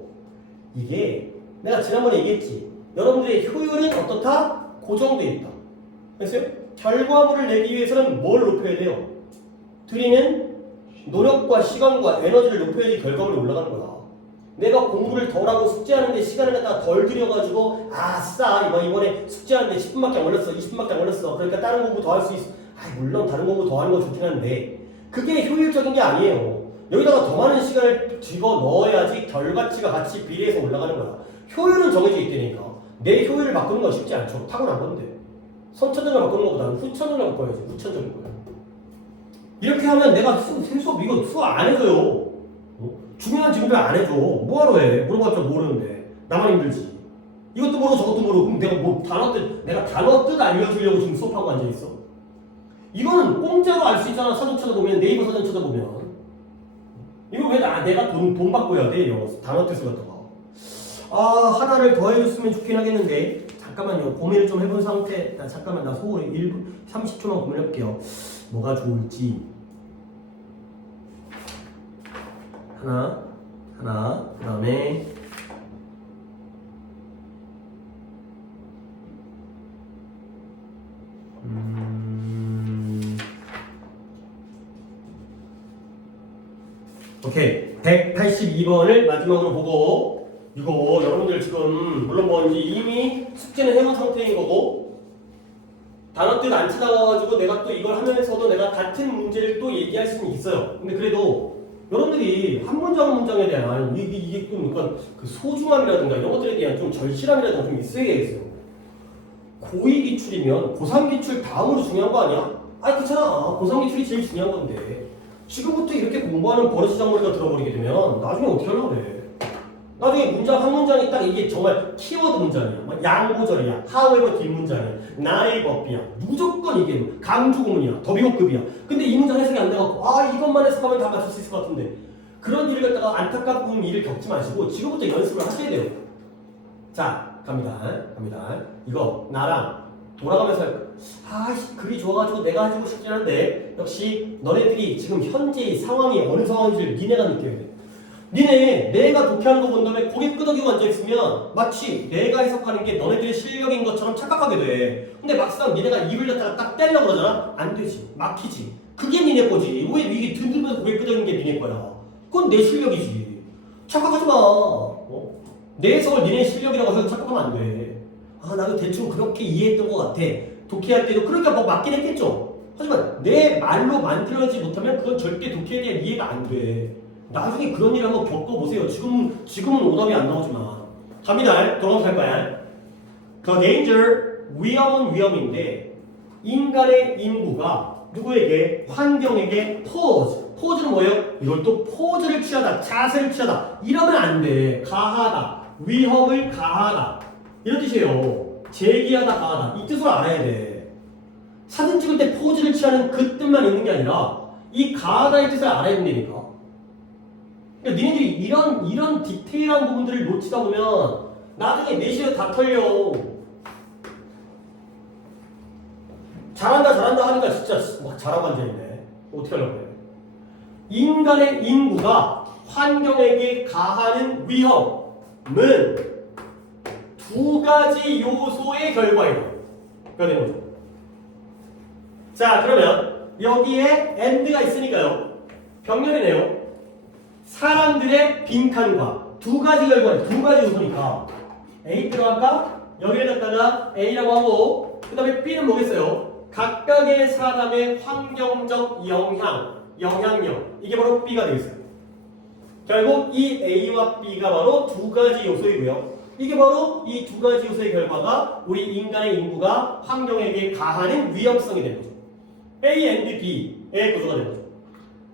이게 내가 지난번에 얘기했지. 여러분들의 효율은 어떻다? 고정돼 있다. 됐어요? 결과물을 내기 위해서는 뭘 높여야 돼요? 들이는 노력과 시간과 에너지를 높여야지 결과물이 올라가는 거야. 내가 공부를 덜 하고 숙제하는데 시간을 갖다가 덜 들여가지고 아싸 이번에 숙제하는데 10분밖에 안 걸렸어 20분밖에 안 걸렸어 그러니까 다른 공부 더 할 수 있어. 물론 다른 공부 더 하는 거 좋긴 한데 그게 효율적인 게 아니에요. 여기다가 더 많은 시간을 집어넣어야지 결과치가 같이 비례해서 올라가는 거야. 효율은 정해져 있다니까. 내 효율을 바꾸는 건 쉽지 않죠. 타고난 건데 선천적으로 바꾸는 것보다는 후천적으로 바꿔야지. 후천적인 거야. 이렇게 하면 내가 수업 이거 수업 안 해줘요. 중요한 질문을 안 해줘. 뭐하러 해? 물어봤자 모르는데. 나만 힘들지. 이것도 모르고 저것도 모르고 그럼 내가 뭐 내가 단어 뜻 알려주려고 지금 수업하고 앉아있어? 이거는 공짜로 알 수 있잖아. 사전 찾아보면 네이버 사전 찾아보면. 이거 왜 내가 돈 받고 해야 돼? 영어 단어 뜻을 갖다가. 아, 하나를 더 해줬으면 좋긴 하겠는데. 잠깐만요. 고민을 좀 해본 상태. 잠깐만, 나 소홀히 1분, 30초만 고민해볼게요. 뭐가 좋을지. 하나, 그 다음에. 오케이. 182번을 마지막으로 보고, 이거 여러분들 지금 물론 뭔지 이미 숙제는 해본 상태인 거고, 단어 뜻 안 찾아와가지고 내가 또 이걸 하면서도 내가 같은 문제를 또 얘기할 수는 있어요. 근데 그래도 여러분들이 한 문장 한 문장에 대한 이게 그러니까 그 소중함이라든가 이런 것들에 대한 좀 절실함이라든가 좀 있어야겠어요. 고2 기출이면 고3 기출 다음으로 중요한 거 아니야? 아니 그렇잖아. 고3 기출이 제일 중요한 건데 지금부터 이렇게 공부하는 버릇시장머리가 들어버리게 되면 나중에 어떻게 하려고 그래? 나중에 문장 한 문장이 딱 이게 정말 키워드 문장이야. 막 양보절이야. however 뒷문장이야. 나의 법이야. 무조건 이게 강조구문이야. 더비호급이야. 근데 이 문장 해석이 안 돼갖고 이것만 해석하면 다 맞출 수 있을 것 같은데 그런 일을 갖다가 안타까운 일을 겪지 마시고 지금부터 연습을 하셔야 돼요. 자, 갑니다. 이거 나랑 돌아가면서 글이 좋아가지고 내가 해주고 싶긴 한데 역시 너네들이 지금 현재의 상황이 어느 상황인지를 니네가 느껴야 돼. 니네 내가 독해하는 거 본 다음에 고개 끄덕이고 앉아있으면 마치 내가 해석하는 게 너네들의 실력인 것처럼 착각하게 돼. 근데 막상 니네가 입을 갖다가 딱 떼려고 그러잖아? 안 되지. 막히지. 그게 니네 거지. 왜 이게 든든해서 고개 끄덕이는 게 니네 거야. 그건 내 실력이지. 착각하지 마. 내 해석을 니네 실력이라고 해서 착각하면 안 돼. 나도 대충 그렇게 이해했던 것 같아. 독해할 때도 그러니까 뭐 맞긴 했겠죠. 하지만 내 말로 만들어지지 못하면 그건 절대 독해에 대한 이해가 안 돼. 나중에 그런 일 한번 겪어보세요. 지금은 오답이 안 나오지만. 갑니다. 돌아갈 거야. The danger, 위험인데 인간의 인구가 누구에게? 환경에게 포즈는 뭐예요? 이걸 또 포즈를 취하다, 자세를 취하다 이러면 안 돼. 가하다, 위협을 가하다 이런 뜻이에요. 제기하다, 가하다 이 뜻을 알아야 돼. 사진 찍을 때 포즈를 취하는 그 뜻만 있는 게 아니라 이 가하다의 뜻을 알아야 된다니까. 그러니까 니네들이 이런 디테일한 부분들을 놓치다 보면 나중에 내신에 다 털려. 잘한다 하니까 진짜 막 잘하고 앉아있네. 어떻게 하려고 해? 인간의 인구가 환경에게 가하는 위험은 두 가지 요소의 결과예요. 그러니까 되는 거죠. 자, 그러면 여기에 and가 있으니까요. 병렬이네요. 사람들의 빈칸과 두 가지 결과, 두 가지 요소니까 A 들어갈까? 여기를 갖다가 A라고 하고 그 다음에 B는 뭐겠어요? 각각의 사람의 환경적 영향력 이게 바로 B가 되겠어요. 결국 이 A와 B가 바로 두 가지 요소이고요. 이게 바로 이 두 가지 요소의 결과가 우리 인간의 인구가 환경에게 가하는 위험성이 되는 거죠. A and B의 구조가 되는 거죠.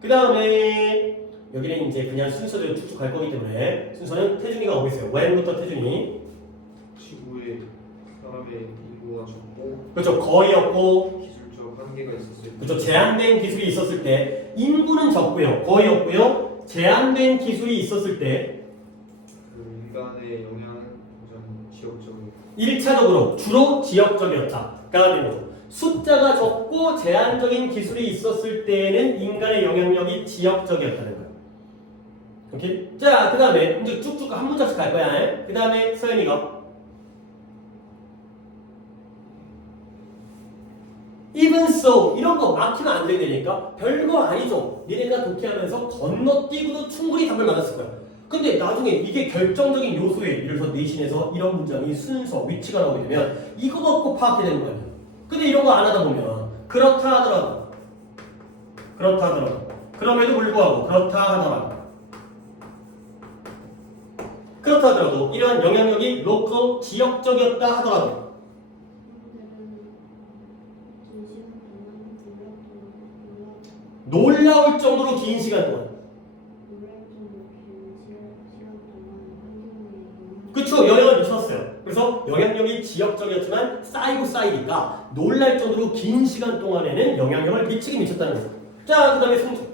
그 다음에 여기는 이제 그냥 순서대로 쭉쭉 갈 거기 때문에 순서는 태준이가 오겠어요. when부터 태준이. 지구에 사람의 인구가 적고 그렇죠. 거의 없고 기술적 한계가 있었을 때 그렇죠. 제한된 기술이 있었을 때 인구는 적고요. 거의 없고요. 제한된 기술이 있었을 때 그 인간의 영향은 가장 지역적인 1차적으로 주로 지역적이었다. 가 되는 거죠. 숫자가 적고 제한적인 기술이 있었을 때에는 인간의 영향력이 지역적이었다는 거예요. 오케이? 자, 그 다음에 이제 쭉쭉 한 문장씩 갈 거야. 그 다음에 서연이가 even so 이런 거 막히면 안 되니까 별거 아니죠. 니네가 독해하면서 건너뛰고도 충분히 답을 맞았을 거야. 근데 나중에 이게 결정적인 요소에 예를 들어서 내신에서 이런 문장이 순서, 위치가 나오게 되면 이거 갖고 파악해야 되는 거야. 근데 이런 거 안 하다 보면 그렇다 하더라도 그럼에도 불구하고 그렇다 하더라도 이러한 영향력이 로컬 지역적이었다 하더라도 놀라울 정도로 긴 시간 동안 그쵸, 영향을 미쳤어요. 그래서 영향력이 지역적이었지만 쌓이니까 놀랄 정도로 긴 시간 동안에는 영향력을 미치긴 미쳤다는 거죠. 자, 그 다음에 성적.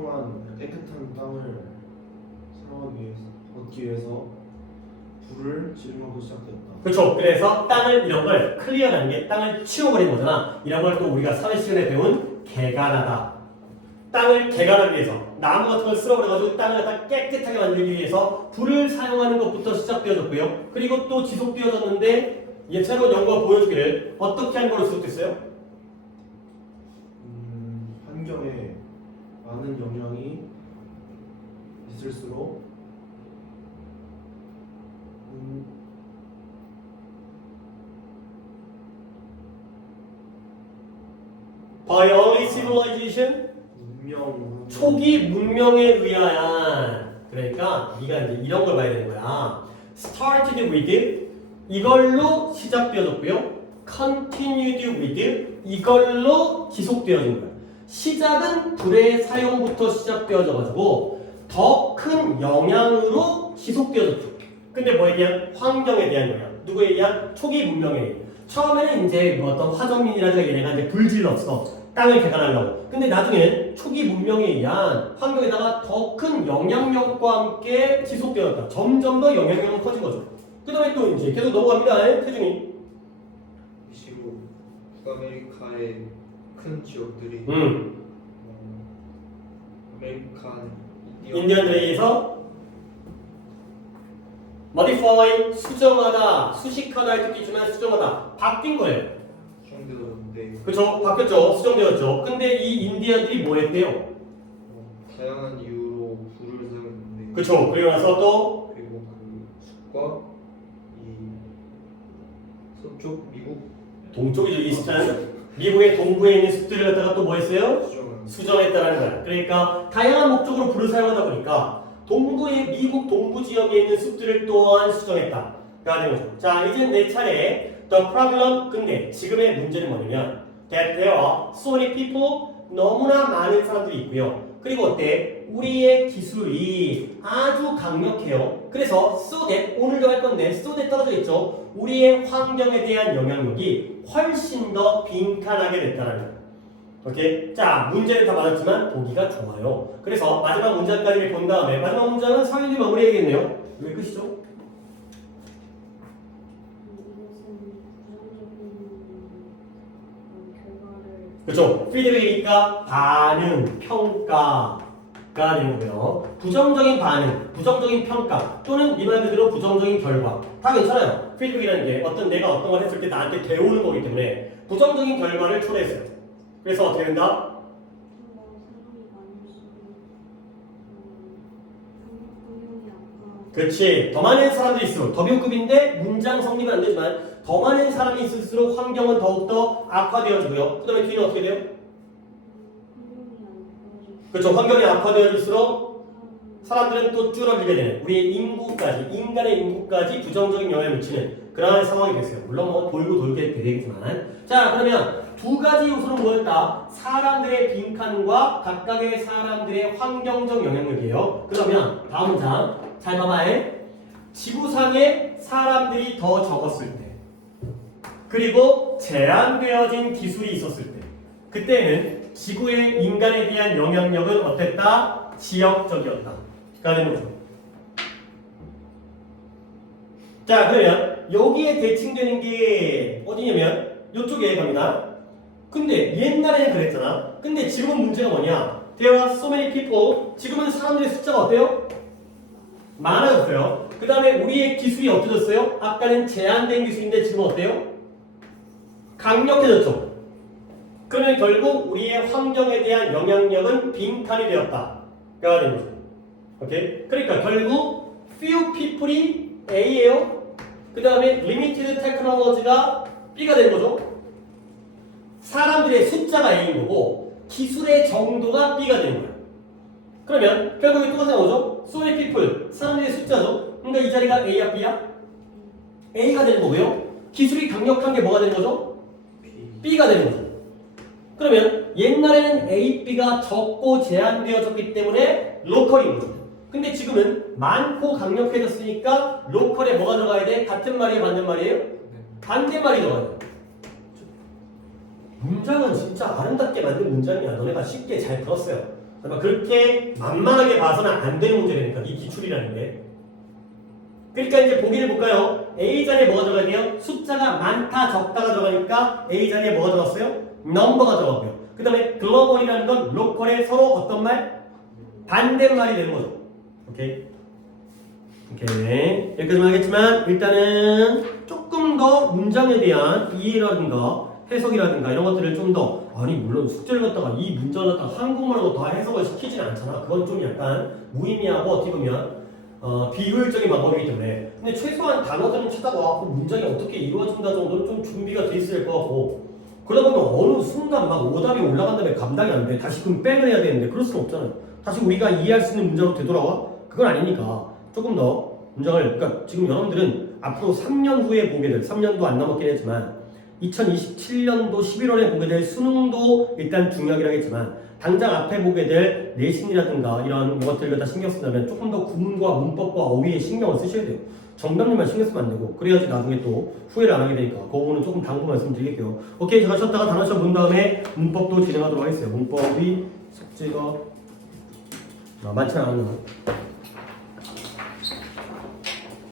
평평한 깨끗한 땅을 얻기 위해서 불을 지르면서 시작되었다. 그렇죠. 그래서 땅을 이런 걸 클리어라는 게 땅을 치워버리는 거잖아. 이런 걸 또 우리가 사회 시간에 배운 개간하다. 땅을 개간하기 위해서 나무 같은 걸 쓸어버려가지고 땅을 갖다 깨끗하게 만들기 위해서 불을 사용하는 것부터 시작되어졌고요. 그리고 또 지속되어졌는데 새로운 연구가 보여주기를 어떻게 하는 걸로 지속됐어요? 환경에 많은 영향이 있을수록 By early civilization 문명 초기 문명에 의한 그러니까 네가 이제 이런 걸 봐야 되는 거야. Started with 이걸로 시작되어졌고요. Continued with 이걸로 지속되어진 거야. 시작은 불의 사용부터 시작되어져가지고 더 큰 영향으로 지속되어졌죠. 근데 뭐에 대한 환경에 대한 영향, 누구에 의한 초기 문명에 의한. 처음에는 이제 뭐 어떤 화정민이라든가 얘네가 이제 불질렀어. 땅을 개간하려고. 근데 나중에는 초기 문명에 의한 환경에다가 더 큰 영향력과 함께 지속되었다. 점점 더 영향력은 커진 거죠. 그 다음에 또 이제 계속 넘어갑니다. 태중이. 시로 북아메리카의 큰 지역들이 아메리칸 인디언들에 의해서 modify, 수정하다, 수식하다 할 때도 있지만 수정하다. 바뀐 거예요. 수정되었는데 그렇죠? 바뀌었죠. 수정되었죠. 근데 이 인디언들이 뭐 했대요? 다양한 이유로 불을 사용했는데 그렇죠. 그리고 나서 또 그리고 그 숲과 이 서쪽 미국 동쪽이죠. 이스트는 미국의 동부에 있는 숲들을 갖다가 또 뭐 했어요? 수정은 수정했다라는 거야. 그러니까 다양한 목적으로 불을 사용하다 보니까 동부의 미국 동부 지역에 있는 숲들을 또한 수정했다. 가 되는 거죠. 자, 이제 내 차례. The problem. 근데 지금의 문제는 뭐냐면 that there are so many people. 너무나 많은 사람들이 있고요. 그리고 어때? 우리의 기술이 아주 강력해요. 그래서 so that 오늘도 할 건데 so that 떨어져 있죠. 우리의 환경에 대한 영향력이 훨씬 더 빈칸하게 됐다는 거예요. 오케이? 자, 문제는 다 맞았지만 보기가 좋아요. 그래서 마지막 문장까지를 본 다음에 마지막 문장은 서윤이 마무리해야겠네요. 왜 끝이죠? 그렇죠. 피드백이니까 반응, 평가가 되는 거고요. 부정적인 반응, 부정적인 평가 또는 이 말 그대로 부정적인 결과 다 괜찮아요. 피드백이라는 게 어떤 내가 어떤 걸 했을 때 나한테 배우는 거기 때문에 부정적인 결과를 초래했어요. 그래서 어떻게 된다? 그렇지. 더 많은 사람들이 있을수록 더 비급인데 문장 성립은 안 되지만 더 많은 사람이 있을수록 환경은 더욱더 악화되어지고요. 그 다음에 뒤는 어떻게 돼요? 그렇죠. 환경이 악화되어질수록 사람들은 또 줄어들게 되는 우리의 인구까지, 인간의 인구까지 부정적인 영향을 미치는 그러한 상황이 됐어요. 물론 뭐 돌고 돌게 되겠지만. 자, 그러면 두 가지 요소는 뭐였다? 사람들의 빈칸과 각각의 사람들의 환경적 영향력이에요. 그러면 다음 문장 잘 봐봐요. 지구상에 사람들이 더 적었을 때 그리고 제한되어진 기술이 있었을 때 그때는 지구의 인간에 대한 영향력은 어땠다? 지역적이었다. 가 되는 거죠. 자, 그러면 여기에 대칭되는 게 어디냐면 이쪽에 갑니다. 근데 옛날에는 그랬잖아. 근데 지금은 문제가 뭐냐? There are so many people. 지금은 사람들의 숫자가 어때요? 많아졌어요. 그 다음에 우리의 기술이 어떠졌어요? 아까는 제한된 기술인데 지금 어때요? 강력해졌죠. 그러면 결국 우리의 환경에 대한 영향력은 빈칸이 되었다. 가 되는 거죠. 오케이? 그러니까 결국 few people이 A예요. 그 다음에 limited technology가 B가 되는 거죠. 사람들의 숫자가 A인 거고 기술의 정도가 B가 되는 거예요. 그러면 결국에 똑같은 거죠. so many people, 사람들의 숫자죠. 그러니까 이 자리가 A야 B야? A가 되는 거고요. 기술이 강력한 게 뭐가 되는 거죠? B가 되는 거죠. 그러면 옛날에는 A, B가 적고 제한되어졌기 때문에 로컬인 거죠. 근데 지금은 많고 강력해졌으니까 로컬에 뭐가 들어가야 돼? 같은 말이에요? 반대 말이에요? 반대말이 들어가야 돼. 문장은 진짜 아름답게 만든 문장이야. 너네가 쉽게 잘 풀었어요. 그러니까 그렇게 만만하게 봐서는 안 되는 문제라니까 이 기출이라는 게. 그러니까 이제 보기를 볼까요? A 자리에 뭐가 들어가야 돼요? 숫자가 많다 적다가 들어가니까 A 자리에 뭐가 들어갔어요? 넘버가 들어가고요. 그 다음에 글로벌이라는 건 로컬의 서로 어떤 말? 반대말이 되는 거죠. 오케이? 오케이. 여기까지만 하겠지만 일단은 조금 더 문장에 대한 이해라든가 해석이라든가 이런 것들을 좀 더 아니 물론 숙제를 갖다가 이 문장을 갖다가 한국말로 다 해석을 시키진 않잖아. 그건 좀 약간 무의미하고 어떻게 보면 비효율적인 방법이기 때문에 근데 최소한 단어들은 찾아봐 그 문장이 어떻게 이루어진다 정도는 좀 준비가 돼 있어야 될 것 같고 그러다 보면 어느 순간 막 오답이 올라간 다음에 감당이 안 돼. 다시 그럼 백을 해야 되는데 그럴 수는 없잖아요. 다시 우리가 이해할 수 있는 문장으로 되돌아와? 그건 아니니까 조금 더 문장을 그러니까 지금 여러분들은 앞으로 3년 후에 보게 될 3년도 안 남았긴 했지만 2027년도 11월에 보게 될 수능도 일단 중요하긴 하겠지만 당장 앞에 보게 될 내신이라든가 이런 것들을 다 신경 쓴다면 조금 더 구문과 문법과 어휘에 신경을 쓰셔야 돼요. 정답률만 신경 쓰면 안 되고 그래야지 나중에 또 후회를 안 하게 되니까 그 부분은 조금 당부 말씀드릴게요. 오케이 잘 하셨다가 단어 시험 본 다음에 문법도 진행하도록 하겠어요. 문법이 숙제가 많지 않았나